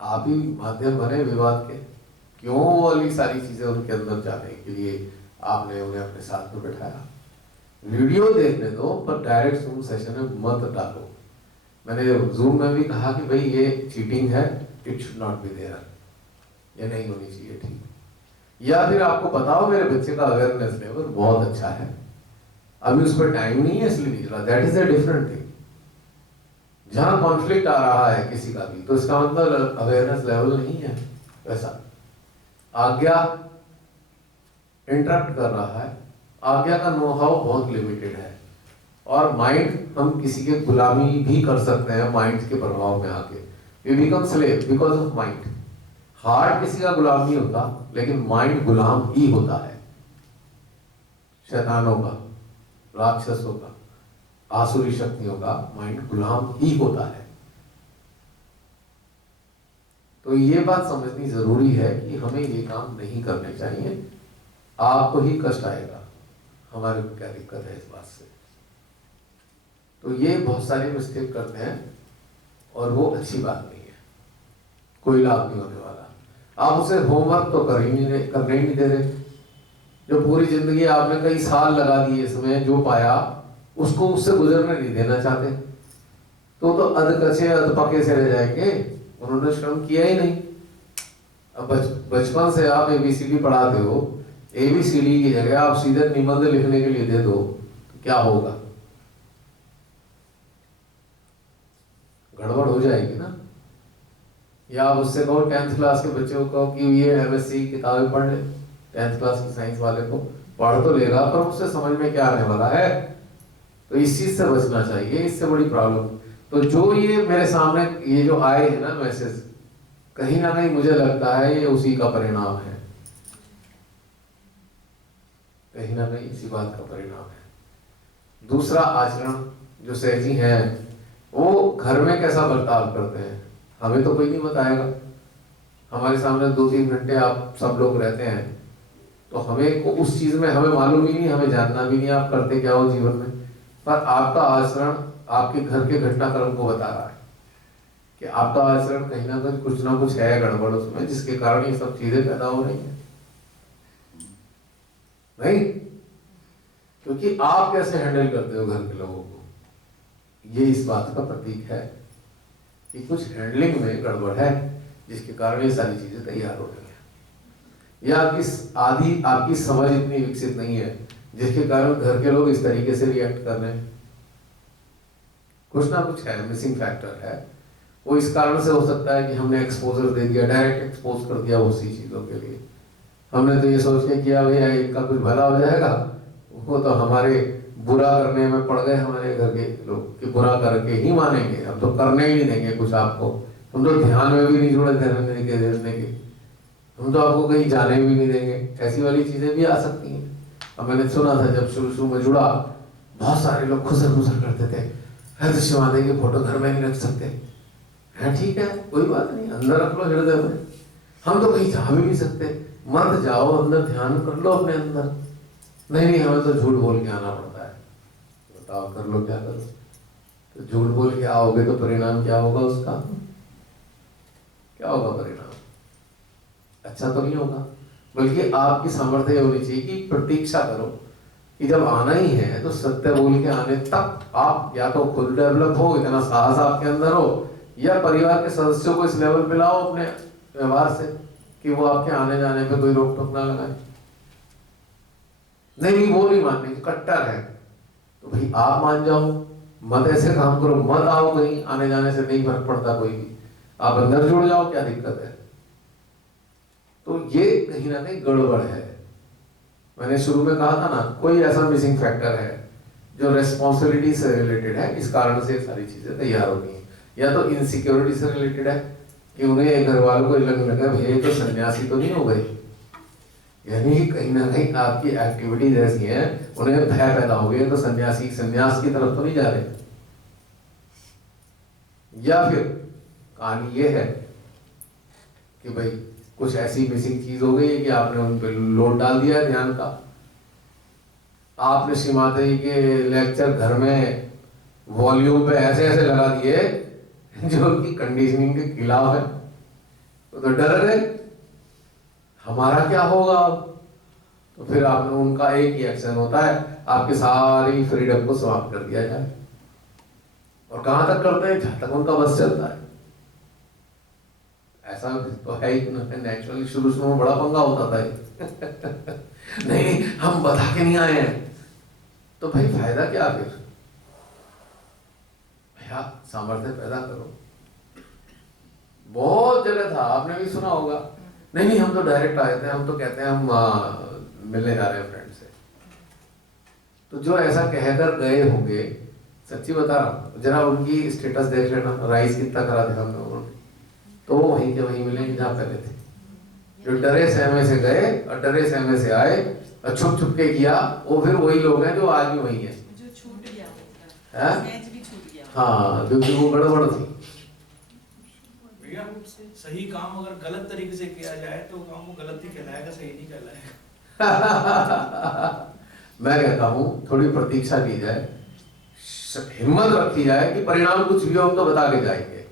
आप ही माध्यम बने विवाद के। क्यों वो वाली सारी चीजें उनके अंदर जाने के लिए आपने उन्हें अपने साथ में बैठाया? वीडियो देखने दो, पर डायरेक्ट जूम सेशन में मत डालो। मैंने जूम में भी कहा कि भाई ये चीटिंग है, it should not be there, ये नहीं होनी चाहिए, ठीक। या फिर आपको बताओ मेरे बच्चे का अवेयरनेस लेवल बहुत अच्छा है, अभी उस पर टाइम नहीं है इसलिए नहीं रहा, that is a different thing. जहां कॉन्फ्लिक्ट आ रहा है किसी का भी, तो इसका मतलब अवेयरनेस लेवल नहीं है वैसा। आज्ञा इंटरप्ट कर रहा है, आज्ञा का नो हाउ बहुत लिमिटेड है, और माइंड हम किसी के गुलामी भी कर सकते हैं माइंड के प्रभाव में आके। We become slave because of mind. Heart किसी का गुलाम नहीं होता, लेकिन माइंड गुलाम ही होता है शैतानों का, राक्षसों का, आसुरी शक्तियों का माइंड गुलाम ही होता है। तो ये बात समझनी जरूरी है कि हमें ये काम नहीं करने चाहिए। आपको ही कष्ट आएगा, हमारे को क्या दिक्कत है इस बात से। तो ये बहुत सारी मिस्टेक करते हैं, और वो अच्छी बात नहीं है, कोई लाभ नहीं होने वाला। आप उसे होमवर्क तो करने ही नहीं दे रहे। जो पूरी जिंदगी आपने कई साल लगा दिए इसमें, जो पाया उसको उससे गुजरने नहीं देना चाहते, तो अधकचे अधपके से रह जाएंगे। उन्होंने श्रम किया ही नहीं। अब बचपन से आप ABCD पढ़ाते हो, ABCD की जगह आप सीधे निबंध लिखने के लिए दे दो तो क्या होगा? गड़बड़ हो जाएगी ना। या आप उससे कहो 10th क्लास के बच्चे को कहो कि ये MSc किताबें पढ़ ले, 10th क्लास की साइंस वाले को पढ़ तो लेगा, पर उससे समझ में क्या आने वाला है? तो इस चीज से बचना चाहिए, इससे बड़ी प्रॉब्लम। तो जो ये मेरे सामने ये जो आए हैं ना मैसेज, कहीं ना कहीं मुझे लगता है ये उसी का परिणाम है, कहीं ना कहीं इसी बात का परिणाम है। दूसरा आचरण जो सहजी हैं, वो घर में कैसा बर्ताव करते हैं हमें तो कोई नहीं बताएगा। हमारे सामने 2-3 घंटे आप सब लोग रहते हैं, तो हमें को उस चीज में हमें मालूम ही नहीं, हमें जानना भी नहीं आप करते क्या हो जीवन में। पर आपका आचरण आपके घर के घटनाक्रम को बता रहा है कि आपका आचरण कहीं ना कुछ है गड़बड़ उसमें, जिसके कारण ये सब चीजें पैदा हो रही हैं। नहीं, क्योंकि आप कैसे हैंडल करते हो घर के लोगों को, ये इस बात का प्रतीक है कि कुछ हैंडलिंग में गड़बड़ है, जिसके कारण ये सारी चीजें तैयार हो रही हैं। या आपकी समझ इतनी विकसित नहीं है, जिसके कारण घर के लोग इस तरीके से रिएक्ट कर रहे हैं। कुछ ना कुछ है, मिसिंग फैक्टर है। वो इस कारण से हो सकता है कि हमने एक्सपोजर दे दिया, डायरेक्ट एक्सपोज कर दिया उसी चीजों के लिए। हमने तो ये सोच के किया भैया इनका कुछ भला हो जाएगा, वो तो हमारे बुरा करने में पड़ गए हमारे घर के लोग कि बुरा करके ही मानेंगे, हम तो करने ही नहीं देंगे कुछ आपको, हम तो ध्यान में भी नहीं जुड़े धरने के, हम तो आपको कहीं जाने भी नहीं देंगे। ऐसी वाली चीजें भी आ सकती हैं। अब मैंने सुना था जब शुरू में जुड़ा, बहुत सारे लोग खुसर करते थे, है तो शिवानंद की फोटो घर में नहीं रख सकते हैं, ठीक है कोई बात नहीं, अंदर रख लो हृदय में, हम तो कहीं जा भी नहीं सकते, मत जाओ अंदर, ध्यान कर लो अपने अंदर। नहीं हमें तो झूठ बोल के आना पड़ता है, बताओ कर लो क्या करो। तो झूठ बोल के आओगे तो परिणाम क्या होगा उसका? क्या होगा परिणाम? अच्छा तो नहीं होगा। बल्कि आपकी सामर्थ्य होनी चाहिए कि प्रतीक्षा करो कि जब आना ही है तो सत्य बोल के आने तक आप या तो खुद डेवलप हो, इतना साहस आपके अंदर हो, या परिवार के सदस्यों को इस लेवल पे लाओ अपने व्यवहार से कि वो आपके आने जाने पे कोई रोक टोक ना लगाए। नहीं, वो नहीं मानने, कट्टर है तो भाई आप मान जाओ, मत ऐसे काम करो, मत आओ कहीं, आने जाने से नहीं फर्क पड़ता कोई भी, आप अंदर जुड़ जाओ, क्या दिक्कत है? तो ये कहीं ना कहीं गड़बड़ है। मैंने शुरू में कहा था ना, कोई ऐसा मिसिंग फैक्टर है जो रेस्पॉन्सिबिलिटी से रिलेटेड है, इस कारण से सारी चीजें तैयार होती हैं। या तो इनसिक्योरिटी से रिलेटेड है कि उन्हें घर वालों को लगा भैया तो सन्यासी तो नहीं हो गए, यानी कि कहीं ना कहीं आपकी एक्टिविटीज ऐसी हैं, उन्हें भय पैदा हो गया तो संन्यास की तरफ तो नहीं जा रहे। या फिर कहानी ये है कि भाई कुछ ऐसी मिसिंग चीज हो गई है कि आपने उन पर लोड डाल दिया है ध्यान का। आपने श्री माता जी के लेक्चर घर में वॉल्यूम पे ऐसे ऐसे लगा दिए जो कि कंडीशनिंग के खिलाफ है, तो डर गए हमारा क्या होगा। तो फिर आपने उनका एक ही एक्शन होता है, आपकी सारी फ्रीडम को समाप्त कर दिया जाए। और कहां तक करते हैं? जहां तक उनका बस चलता है। ऐसा तो है ही, नेचुरली शुरू में बड़ा पंगा होता था नहीं हम बता के नहीं आए हैं, तो भाई फायदा क्या फिर? भैया सामर्थ्य पैदा करो। बहुत जगह था, आपने भी सुना होगा, नहीं हम तो डायरेक्ट आए थे, हम तो कहते हैं हम मिलने जा रहे हैं फ्रेंड से। तो जो ऐसा कहकर गए होंगे, सच्ची बता रहा हूँ, जरा उनकी स्टेटस देख लेना, राइस कितना करा था हमने उन्होंने, तो वहीं के वहीं मिलेंगे जहाँ पहले थे। जो डरे सहमे से गए और डरे सहमे से आए और छुप छुप के किया, वो फिर वही लोग हैं जो आज भी वही है, जो छूट गया है? भी छूट गया। हाँ, क्योंकि वो गड़बड़ थी। भैया सही काम अगर गलत तरीके से किया जाए तो काम वो गलत ही कहलाएगा, सही नहीं कहलाएगा। मैं कहता हूँ थोड़ी प्रतीक्षा की जाए, हिम्मत रखी जाए कि परिणाम कुछ भी हो हम तो बता के जाएंगे,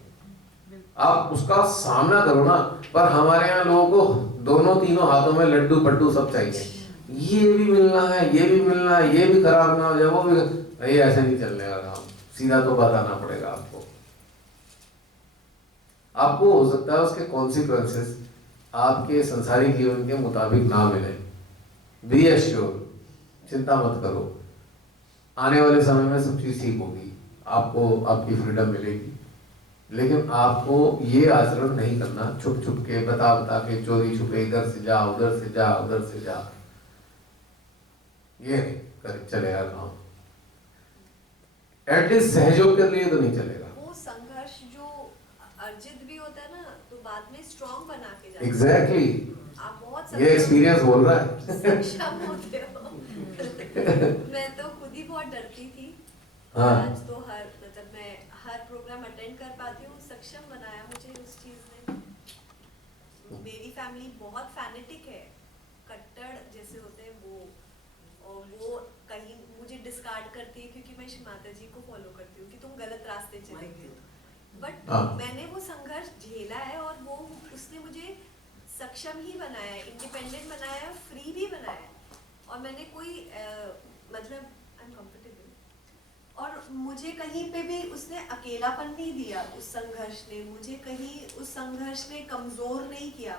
आप उसका सामना करो ना। पर हमारे यहाँ लोगों को दोनों तीनों हाथों में लड्डू पड्डू सब चाहिए, ये भी मिलना है, ये भी मिलना है, ये भी खराब ना हो जाए, वो भी। ये ऐसे नहीं चलने का काम, सीधा तो बताना पड़ेगा आपको। आपको हो सकता है उसके कॉन्सिक्वेंसेस आपके संसारिक जीवन के मुताबिक ना मिले, बी एश्योर, चिंता मत करो, आने वाले समय में सब चीज ठीक होगी, आपको आपकी फ्रीडम मिलेगी। लेकिन आपको ये आचरण नहीं करना, छुप छुप के बता बता के, चोरी छुपे, इधर से जा उधर से जा उधर से जा, ये नहीं कर चलेगा काम। एटलीस्ट सहयोग के लिए तो नहीं चलेगा। वो संघर्ष जो अर्जित भी होता है ना, तो बाद में स्ट्रॉन्ग बना के जाता है। एग्जैक्टली, आप बहुत ये एक्सपीरियंस बोल रहा है। सक्षम होते हो। मैं तो खुद ही बहुत डरती थी। हाँ। आज तो मैं हर प्रोग्राम अटेंड कर पाती हूँ। सक्षम बनाया मुझे उस चीज ने। मेरी फैमिली बहुत फैनेटिक है, कट्टर जैसे होते हैं वो, और वो कहीं मुझे डिस्कार्ड करती है क्योंकि मैं श्री माता जी को फॉलो करती हूँ कि तुम गलत रास्ते चलेंगे। बट मैंने वो संघर्ष झेला है और वो उसने मुझे सक्षम ही बनाया, इंडिपेंडेंट बनाया, फ्री भी बनाया। और मैंने कोई मतलब आई एम कंफर्टेबल, और मुझे कहीं पे भी उसने अकेलापन नहीं दिया। उस संघर्ष ने मुझे कहीं, उस संघर्ष ने कमजोर नहीं किया,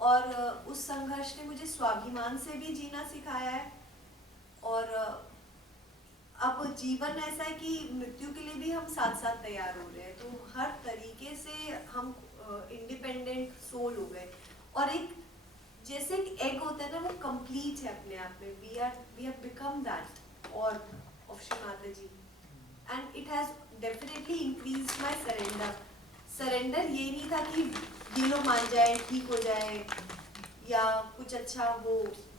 और उस संघर्ष ने मुझे स्वाभिमान से भी जीना सिखाया है। और अब जीवन ऐसा है कि मृत्यु के लिए भी हम साथ साथ तैयार हो रहे हैं, तो हर तरीके से हम इंडिपेंडेंट सोल हो गए। और एक जैसे एग होता है ना, वो कंप्लीट है अपने आप में। वी हैव बिकम दैट और of Shri Mata ji, and it has definitely increased my surrender. ये नहीं था कि दिलों मान जाए, ठीक हो जाए या कुछ अच्छा हो,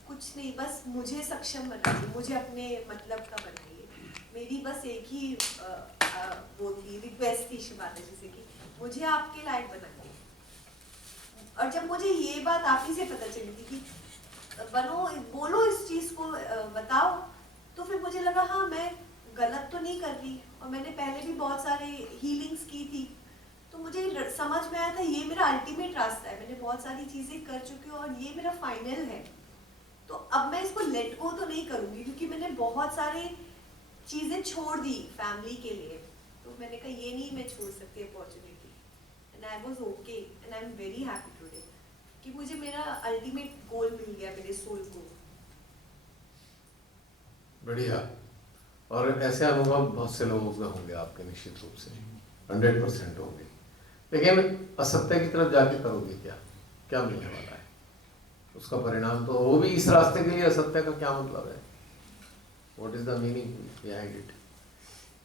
कुछ नहीं, बस मुझे सक्षम बनाइए, मुझे अपने मतलब का बनाइए। मेरी बस एक ही वो थी, रिक्वेस्ट थी श्री माता जी से कि मुझे आपके लायक बनाइए। और जब मुझे ये बात आप ही से पता चली थी कि बोलो इस चीज को, बताओ, तो फिर मुझे लगा हाँ मैं गलत तो नहीं कर रही। और मैंने पहले भी बहुत सारे हीलिंग्स की थी, तो मुझे समझ में आया था ये मेरा अल्टीमेट रास्ता है, मैंने बहुत सारी चीज़ें कर चुकी हूँ और ये मेरा फाइनल है। तो अब मैं इसको लेट गो तो नहीं करूँगी, क्योंकि मैंने बहुत सारी चीज़ें छोड़ दी फैमिली के लिए, तो मैंने कहा ये नहीं मैं छोड़ सकती opportunity, and I was okay and I am very happy today कि मुझे मेरा अल्टीमेट गोल मिल गया, मेरे सोल को। बढ़िया। और ऐसे अनुभव बहुत से लोगों को होंगे आपके, निश्चित रूप से 100% होंगे। लेकिन असत्य की तरफ जाके करोगे क्या, क्या मिलने वाला है उसका परिणाम? तो वो भी इस रास्ते के लिए असत्य का क्या मतलब है? What is the meaning behind it?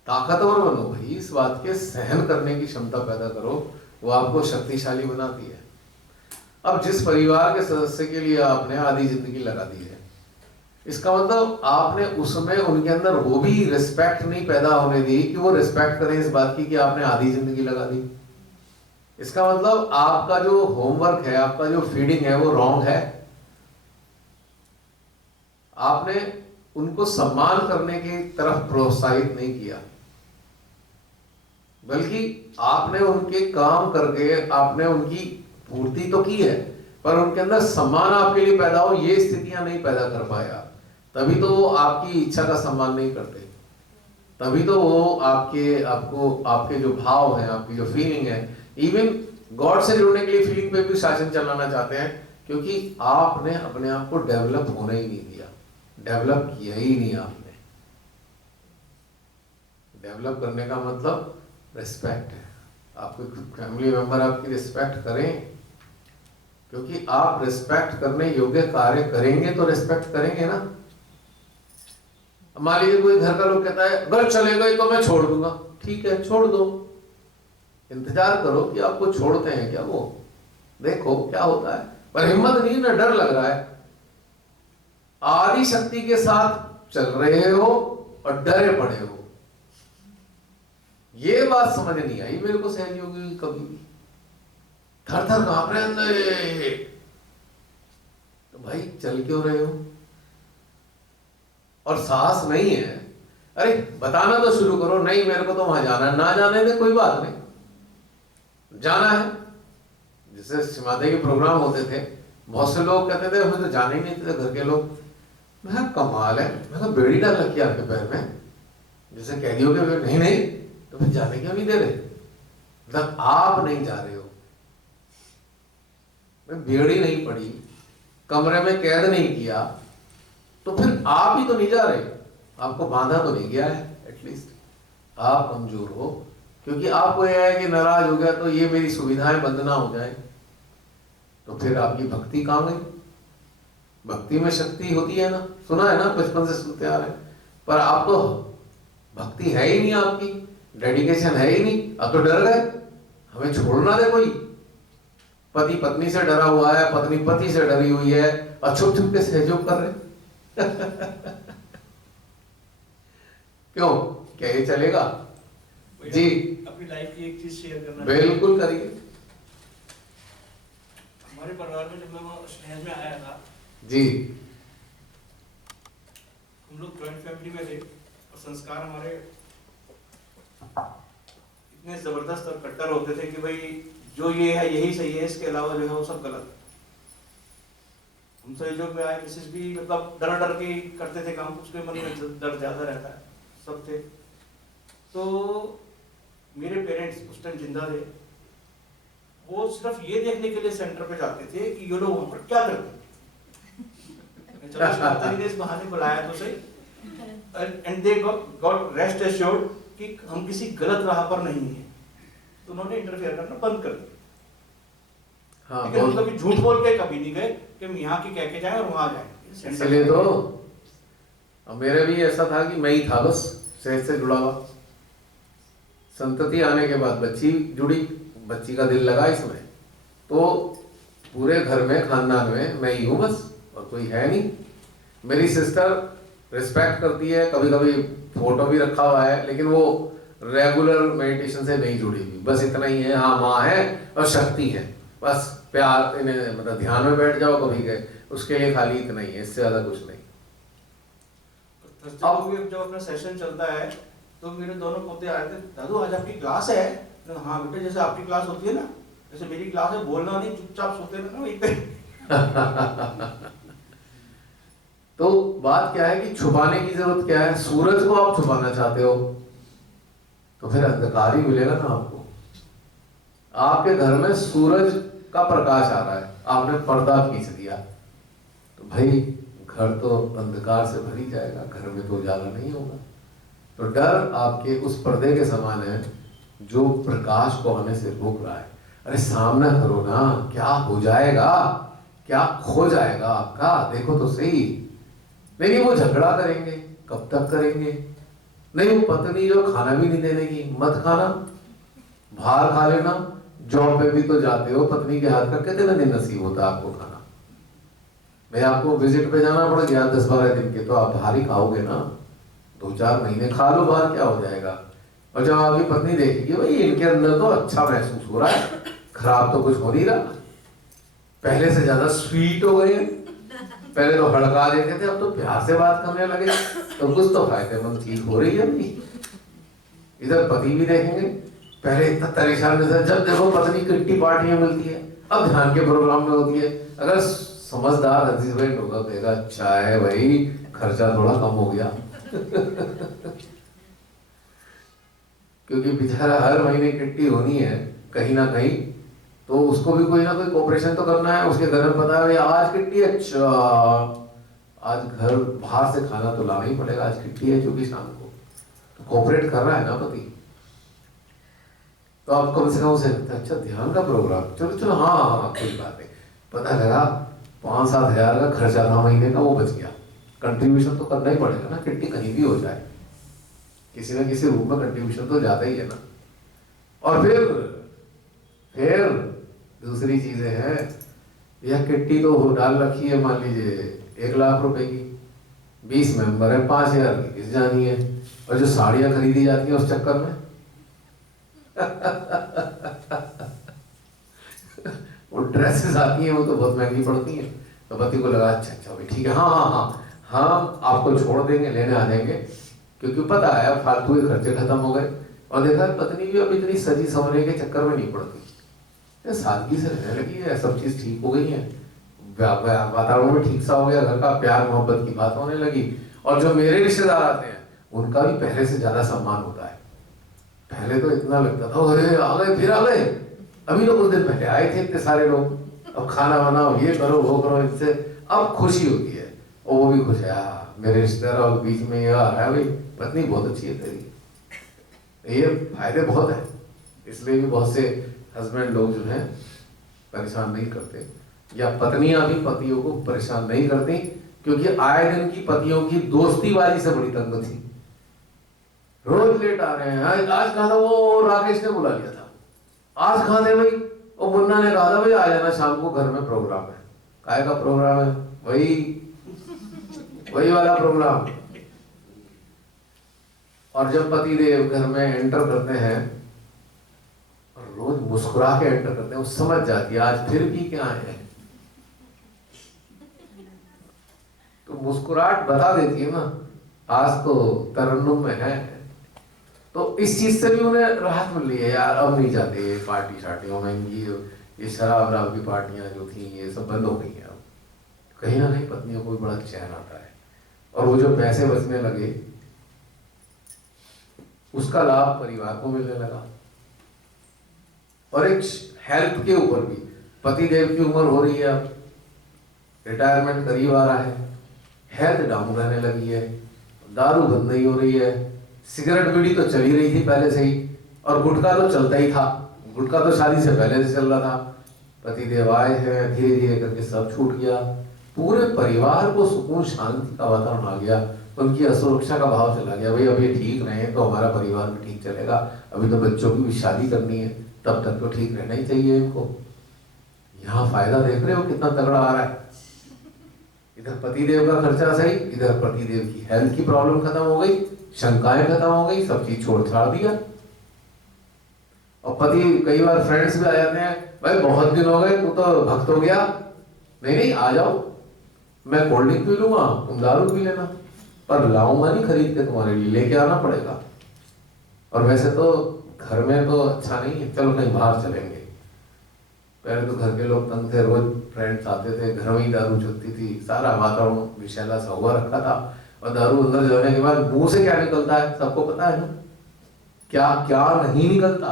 ताकतवर बनो भाई, इस बात के सहन करने की क्षमता पैदा करो, वो आपको शक्तिशाली बनाती है। अब जिस परिवार के सदस्य के लिए आपने आधी जिंदगी लगा दी है, इसका मतलब आपने उसमें उनके अंदर वो भी रिस्पेक्ट नहीं पैदा होने दी कि वो रिस्पेक्ट करें इस बात की कि आपने आधी जिंदगी लगा दी। इसका मतलब आपका जो होमवर्क है, आपका जो फीडिंग है, वो रॉन्ग है। आपने उनको सम्मान करने की तरफ प्रोत्साहित नहीं किया, बल्कि आपने उनके काम करके आपने उनकी पूर्ति तो की है, पर उनके अंदर सम्मान आपके लिए पैदा हो ये स्थितियां नहीं पैदा कर पाया। तभी तो वो आपकी इच्छा का सम्मान नहीं करते, तभी तो वो आपके जो भाव हैं, आपकी जो फीलिंग है, इवन गॉड से जुड़ने के लिए फीलिंग पे भी शासन चलाना चाहते हैं, क्योंकि आपने अपने आप को डेवलप होने ही नहीं दिया, डेवलप किया ही नहीं आपने। डेवलप करने का मतलब रिस्पेक्ट है। आपके फैमिली मेंबर आपकी रिस्पेक्ट करें, क्योंकि आप रिस्पेक्ट करने योग्य कार्य करेंगे तो रिस्पेक्ट करेंगे ना। मान लीजिए कोई घर का लोग कहता है अगर चले गए तो मैं छोड़ दूंगा, ठीक है छोड़ दो, इंतजार करो कि आपको छोड़ते हैं क्या वो, देखो क्या होता है। पर हिम्मत नहीं ना, डर लग रहा है, आदि शक्ति के साथ चल रहे हो और डरे पड़े हो। ये बात समझ नहीं आई मेरे को सहयोगी की कभी भी, थर थर कांप रहे अंदर। तो भाई चल क्यों रहे हो? और साहस नहीं है, अरे बताना तो शुरू करो, नहीं मेरे को तो वहां जाना है, ना जाने दे कोई बात नहीं, जाना है। जैसे सिमाते के प्रोग्राम होते थे, बहुत से लोग कहते थे हमें तो जाने ही नहीं थे घर के लोग। मैं कमाल है, मैं तो बेड़ी डाल रखी आपके पैर में, जैसे कैदियों के नहीं नहीं तो फिर जाने क्यों नहीं दे रहे? मतलब आप नहीं जा रहे हो, बेड़ी नहीं पड़ी, कमरे में कैद नहीं किया, तो फिर आप ही तो नहीं जा रहे, आपको बांधा तो नहीं गया है। एटलीस्ट आप कमजोर हो, क्योंकि आपको यह है कि नाराज हो गया तो ये मेरी सुविधाएं बंद ना हो जाए, तो फिर आपकी भक्ति कहां गई? भक्ति में शक्ति होती है ना, सुना है ना, बचपन से सुनते आ रहे हैं। पर आप तो भक्ति है ही नहीं, आपकी डेडिकेशन है ही नहीं, अब तो डर गए हमें छोड़ना दे कोई। पति पत्नी से डरा हुआ है, पत्नी पति से डरी हुई है, और छुप छुप के सहयोग कर रहे क्यों? क्या ये चलेगा? जी अपनी लाइफ की एक चीज शेयर करना, बिल्कुल करिए। हमारे परिवार में जब मैं शहर में आया था जी, हम लोग जॉइंट फैमिली में थे, और संस्कार हमारे इतने जबरदस्त और कट्टर होते थे कि भाई जो ये है यही सही है, इसके अलावा जो है वो सब गलत। हम सहयोग में आए, मिसेस भी मतलब डर डर के करते थे काम, उसके मन में डर ज्यादा रहता है, सब थे। तो मेरे पेरेंट्स उस टाइम जिंदा थे, वो सिर्फ ये देखने के लिए सेंटर पे जाते थे कि ये लोग वहां पर क्या करते हैं। चलो माता ने इस बहाने बुलाया तो सही, and they got rest assured कि हम किसी गलत राह पर नहीं है, तो उन्होंने इंटरफेयर करना बंद कर दिया। हाँ, लेकिन हम कभी झूठ बोल के कभी नहीं गए कि हम यहाँ के कह के जाए और वहां जाए। इसलिए तो अब मेरे भी ऐसा था कि मैं ही था बस शहर से जुड़ा हुआ। संतति आने के बाद बच्ची जुड़ी, बच्ची का दिल लगा इसमें, तो पूरे घर में खानदान में मैं ही हूँ बस, और कोई है नहीं। मेरी सिस्टर रिस्पेक्ट करती है, कभी कभी फोटो भी रखा हुआ है, लेकिन वो रेगुलर मेडिटेशन से नहीं जुड़ी हुई, बस इतना ही है। हाँ माँ है और शक्ति है, बस प्यार, इन्हें मतलब ध्यान में बैठ जाओ कभी गए, उसके लिए खाली इतना ही है, इससे ज्यादा कुछ नहीं। अब जब अपना सेशन चलता है तो मेरे दोनों पोते आए थे, दादू आज आपकी क्लास है? हाँ बेटा, जैसे आपकी क्लास होती है ना, जैसे मेरी क्लास है, बोलना नहीं, चुपचाप सोते रहना वहीं पे। तो बात क्या है कि छुपाने की जरूरत क्या है? सूरज को आप छुपाना चाहते हो तो फिर अंधकार ही मिलेगा ना आपको। आपके घर में सूरज का प्रकाश आ रहा है, आपने पर्दा खींच दिया तो भाई घर तो अंधकार से भर ही जाएगा, घर में तो उजाला नहीं होगा। तो डर आपके उस पर्दे के समान है जो प्रकाश को आने से रोक रहा है। अरे सामना करो ना, क्या हो जाएगा, क्या खो जाएगा आपका, देखो तो सही। नहीं वो झगड़ा करेंगे, कब तक करेंगे? नहीं वो पत्नी जो खाना भी नहीं देने की, मत खाना, बाहर खा लेना, जॉब पे भी तो जाते हो, पत्नी के हाथ का कितने दिन नसीब होता है आपको खाना? मैं आपको विजिट पे जाना पड़ गया 10-12 दिन के, तो आप बाहर ही खाओगे ना, 2-4 महीने खा लो बाहर, क्या हो जाएगा? और जब आपकी पत्नी देखेगी भाई इनके अंदर तो अच्छा महसूस हो रहा है, खराब तो कुछ हो नहीं रहा, पहले से ज्यादा स्वीट हो गए, पहले तो हड़का देते थे अब तो प्यार से बात करने लगे, तो कुछ तो फायदेमंद चीज हो रही है अपनी। इधर पति भी देखेंगे, पहले इतना परेशान रहता, जब देखो पत्नी किट्टी पार्टियां मिलती है, अब ध्यान के प्रोग्राम में होती है। अगर समझदार हस्बैंड होगा तो कहेगा अच्छा है भाई, खर्चा थोड़ा कम हो गया क्योंकि बेचारा हर महीने किट्टी होनी है कहीं ना कहीं, तो उसको भी कोई ना कोई कोऑपरेशन तो करना है। उसके घर में पता है भाई आज किट्टी, अच्छा आज घर बाहर से खाना तो लाना ही पड़ेगा, आज किट्टी है क्योंकि शाम को, तो कोऑपरेट कर रहा है ना पति। तो आप कम से कम उसे अच्छा ध्यान का प्रोग्राम, चलो चलो हाँ हाँ कोई बात नहीं, पता लगा 5-7 हज़ार का खर्चा था महीने का, वो बच गया। कंट्रीब्यूशन तो करना ही पड़ेगा ना, किट्टी कहीं भी हो जाए, किसी ना किसी रूप में कंट्रीब्यूशन तो जाता ही है ना। और फिर दूसरी चीजें हैं, यह किट्टी तो डाल रखी है मान लीजिए 1 लाख रुपए की, 20 मेंबर है, 5,000 की किस जानी है, और जो साड़ियां खरीदी जाती है उस चक्कर में वो ड्रेसेस आती हैं वो तो बहुत महंगी पड़ती हैं। तो पति को लगा अच्छा अच्छा भाई ठीक है, हाँ हाँ हाँ हाँ आपको छोड़ देंगे, लेने आ जाएंगे, क्योंकि पता है फालतू के खर्चे खत्म हो गए। और देखा पत्नी भी अब इतनी सजी संवरने के चक्कर में नहीं पड़ती, सादगी से रहने लगी है, सब चीज ठीक हो गई है, वातावरण में ठीक सा हो गया, घर का प्यार मोहब्बत की बात होने लगी। और जो मेरे रिश्तेदार आते हैं उनका भी पहले से ज्यादा सम्मान होता है। पहले तो इतना लगता था अरे आ गए फिर आ गए, अभी तो कुछ दिन पहले आए थे इतने सारे लोग, अब खाना बनाओ ये करो वो करो, इससे अब खुशी होती है। और वो भी खुश है मेरे रिश्तेदार बीच में ये आ रहा है, भाई पत्नी बहुत अच्छी है तेरी, ये फायदे बहुत है। इसलिए भी बहुत से हस्बैंड लोग जो हैं परेशान नहीं करते, या पत्नियां भी पतियों को परेशान नहीं करती, क्योंकि आए दिन की पतियों की दोस्ती वाली से बड़ी तंग थी। रोज लेट आ रहे हैं, आज कहा था वो राकेश ने बुला लिया था, आज कहा थे भाई वो मुन्ना ने कहा था भाई आ जाना शाम को घर में प्रोग्राम है। काय का प्रोग्राम है? वही वाला प्रोग्राम। और जब पति देव घर में एंटर करते हैं और रोज मुस्कुरा के एंटर करते हैं, वो समझ जाती है आज फिर भी क्या है, तो मुस्कुराहट बता देती है ना आज तो तरन्नुम में है। तो इस चीज से भी उन्हें राहत मिल रही है, यार अब नहीं जाते पार्टी शार्टियों में, ये शराब की पार्टियां जो थी ये सब बंद हो गई हैं। अब कहीं ना कहीं पत्नियों को भी बड़ा चैन आता है, और वो जो पैसे बचने लगे उसका लाभ परिवार को मिलने लगा। और एक हेल्थ के ऊपर भी, पति देव की उम्र हो रही है, अब रिटायरमेंट करीब आ रहा है, हेल्थ डाउन रहने लगी है, दारू बंद नहीं हो रही है, सिगरेट बीड़ी तो चल ही रही थी पहले से ही, और गुटखा तो चलता ही था, गुटखा तो शादी से पहले से चल रहा था। पति देव आए हैं, धीरे धीरे करके सब छूट गया, पूरे परिवार को सुकून शांति का वातावरण आ गया, उनकी असुरक्षा का भाव चला गया, भाई अब ये ठीक रहे तो हमारा परिवार भी ठीक चलेगा, अभी तो बच्चों की भी शादी करनी है, तब तक तो ठीक रहना ही चाहिए इनको। यहाँ फायदा देख रहे हो कितना तगड़ा आ रहा है, इधर पतिदेव का खर्चा सही, इधर पतिदेव की हेल्थ की प्रॉब्लम खत्म हो गई, शंकाएं खत्म हो गई, सब चीज छोड़ छाड़ दिया। और पति कई बार फ्रेंड्स भी आ जाते हैं, भाई बहुत दिन हो गए तू तो भक्त हो गया, नहीं आ जाओ, मैं कोल्ड ड्रिंक पी लूंगा तुम दारू पी लेना, पर लाऊंगा नहीं खरीद के तुम्हारे लिए, लेके आना पड़ेगा। और वैसे तो घर में तो अच्छा नहीं है, चलो कहीं बाहर चलेंगे। पहले तो घर के लोग तंग थे, रोज फ्रेंड्स आते थे, घर में ही दारू चलती थी, सारा वातावरण विषैला सा हुआ रखा था। और दारू अंदर जाने के बाद मुंह से क्या निकलता है सबको पता है ना, क्या क्या नहीं निकलता,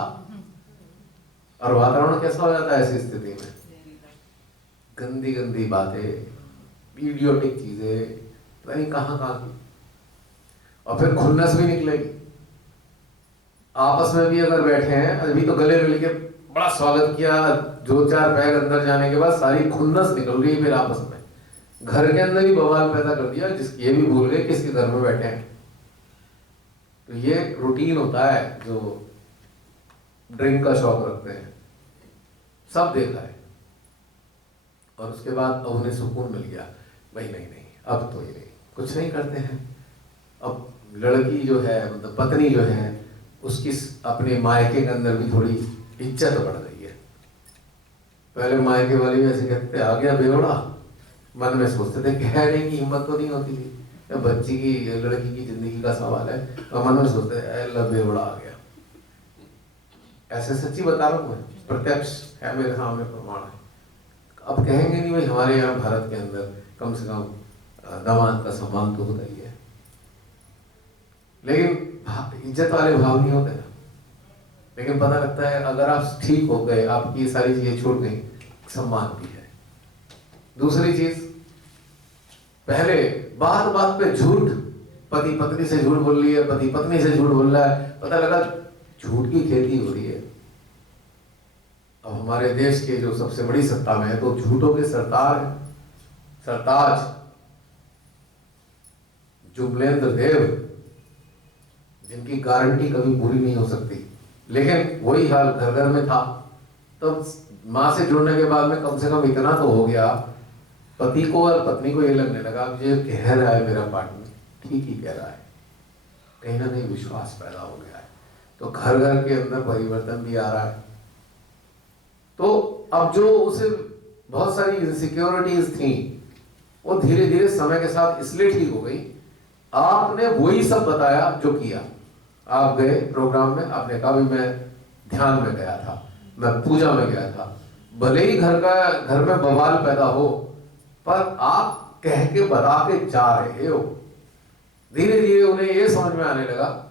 और वातावरण कैसा हो जाता है ऐसी स्थिति में, गंदी गंदी बातें, वीडियोटिक चीजें, पता नहीं कहाँ कहाँ की, और फिर खुन्नस भी निकलेगी। आपस में भी अगर बैठे हैं, अभी तो गले मिल के बड़ा स्वागत किया, 2-4 पैग अंदर जाने के बाद सारी खुन्नस निकल रही है फिर आपस में, घर के अंदर ही बवाल पैदा कर दिया, जिसकी ये भी भूल गए किसके घर में बैठे हैं। तो ये रूटीन होता है जो ड्रिंक का शौक रखते हैं, सब देखा है। और उसके बाद अब उन्हें सुकून मिल गया, भाई नहीं नहीं अब तो ये नहीं कुछ नहीं करते हैं। अब लड़की जो है, मतलब पत्नी जो है, उसकी अपने मायके के अंदर भी थोड़ी इज्जत बढ़ गई है। पहले मायके वाले ऐसे कहते आ गया बेवड़ा, मन में सोचते थे कहने की हिम्मत तो नहीं होती थी, बच्ची की लड़की की जिंदगी का सवाल है, और मन में सोचते अल्लाह बेवड़ा आ गया। ऐसे सच्ची बता रहा हूँ मैं, प्रत्यक्ष है मेरे सामने प्रमाण है। अब कहेंगे नहीं भाई हमारे यहाँ भारत के अंदर कम से कम दामाद का सम्मान तो होता ही है, लेकिन इज्जत वाले भाव नहीं होते ना। लेकिन पता लगता है अगर आप ठीक हो गए, आपकी सारी चीजें छूट गई, सम्मान भी है। दूसरी चीज, पहले बात बात पे झूठ, पति पत्नी से झूठ बोल रही है, पति पत्नी से झूठ बोल रहा है, पता लगा झूठ की खेती हो रही है। अब हमारे देश के जो सबसे बड़ी सत्ता में है तो झूठों के सरताज जुमलेंद्र देव, जिनकी गारंटी कभी पूरी नहीं हो सकती। लेकिन वही हाल घर घर में था। तो माँ से जुड़ने के बाद में कम से कम इतना तो हो गया, पति को और पत्नी को ये लगने लगा ये कह रहा है मेरा पार्टनर ठीक ही कह रहा है, कहीं ना कहीं विश्वास पैदा हो गया है। तो घर घर के अंदर परिवर्तन भी आ रहा है। तो अब जो उसे बहुत सारी इनसिक्योरिटीज थी वो धीरे धीरे समय के साथ इसलिए ठीक हो गई, आपने वही सब बताया जो किया। आप गए प्रोग्राम में, आपने कहा भी मैं ध्यान में गया था, मैं पूजा में गया था, भले ही घर में बवाल पैदा हो, पर आप कह के बता के जा रहे हो। धीरे धीरे उन्हें ये समझ में आने लगा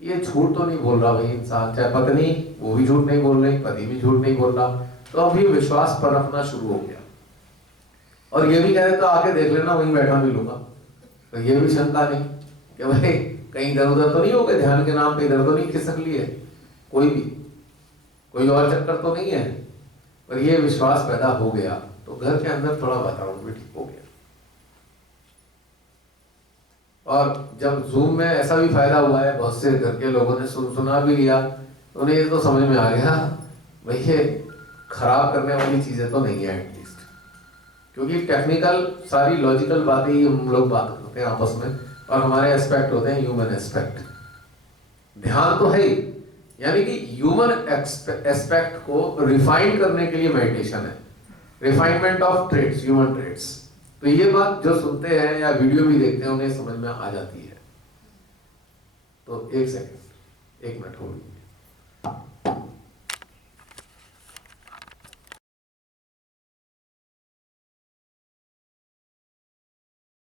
ये झूठ तो नहीं बोल रहा भाई इंसान, चाहे पत्नी वो भी झूठ नहीं बोल रही, पति भी झूठ नहीं बोल रहा। तो अभी विश्वास परखना शुरू हो गया। और ये भी कह रहे तो आके देख लेना वहीं बैठा मिलूंगा, तो ये भी शंका नहीं कि भाई कहीं इधर उधर तो नहीं हो गए, ध्यान के नाम पे इधर तो नहीं खिसक लिए, कोई और चक्कर तो नहीं है। पर ये विश्वास पैदा हो गया तो घर के अंदर थोड़ा वातावरण भी ठीक हो गया। और जब जूम में ऐसा भी फायदा हुआ है, बहुत से घर के लोगों ने सुना भी लिया, तो उन्हें ये तो समझ में आ गया भाई ये खराब करने वाली चीजें तो नहीं है एटलीस्ट, क्योंकि टेक्निकल सारी लॉजिकल बातें ही हम लोग बात करते हैं आपस में, और हमारे एस्पेक्ट होते हैं ह्यूमन एस्पेक्ट। ध्यान तो है ही, यानी कि ह्यूमन एस्पेक्ट को रिफाइन करने के लिए मेडिटेशन है, refinement of traits, human traits. तो ये बात जो सुनते हैं या वीडियो भी देखते हैं उन्हें समझ में आ जाती है। तो एक मिनट होल्ड।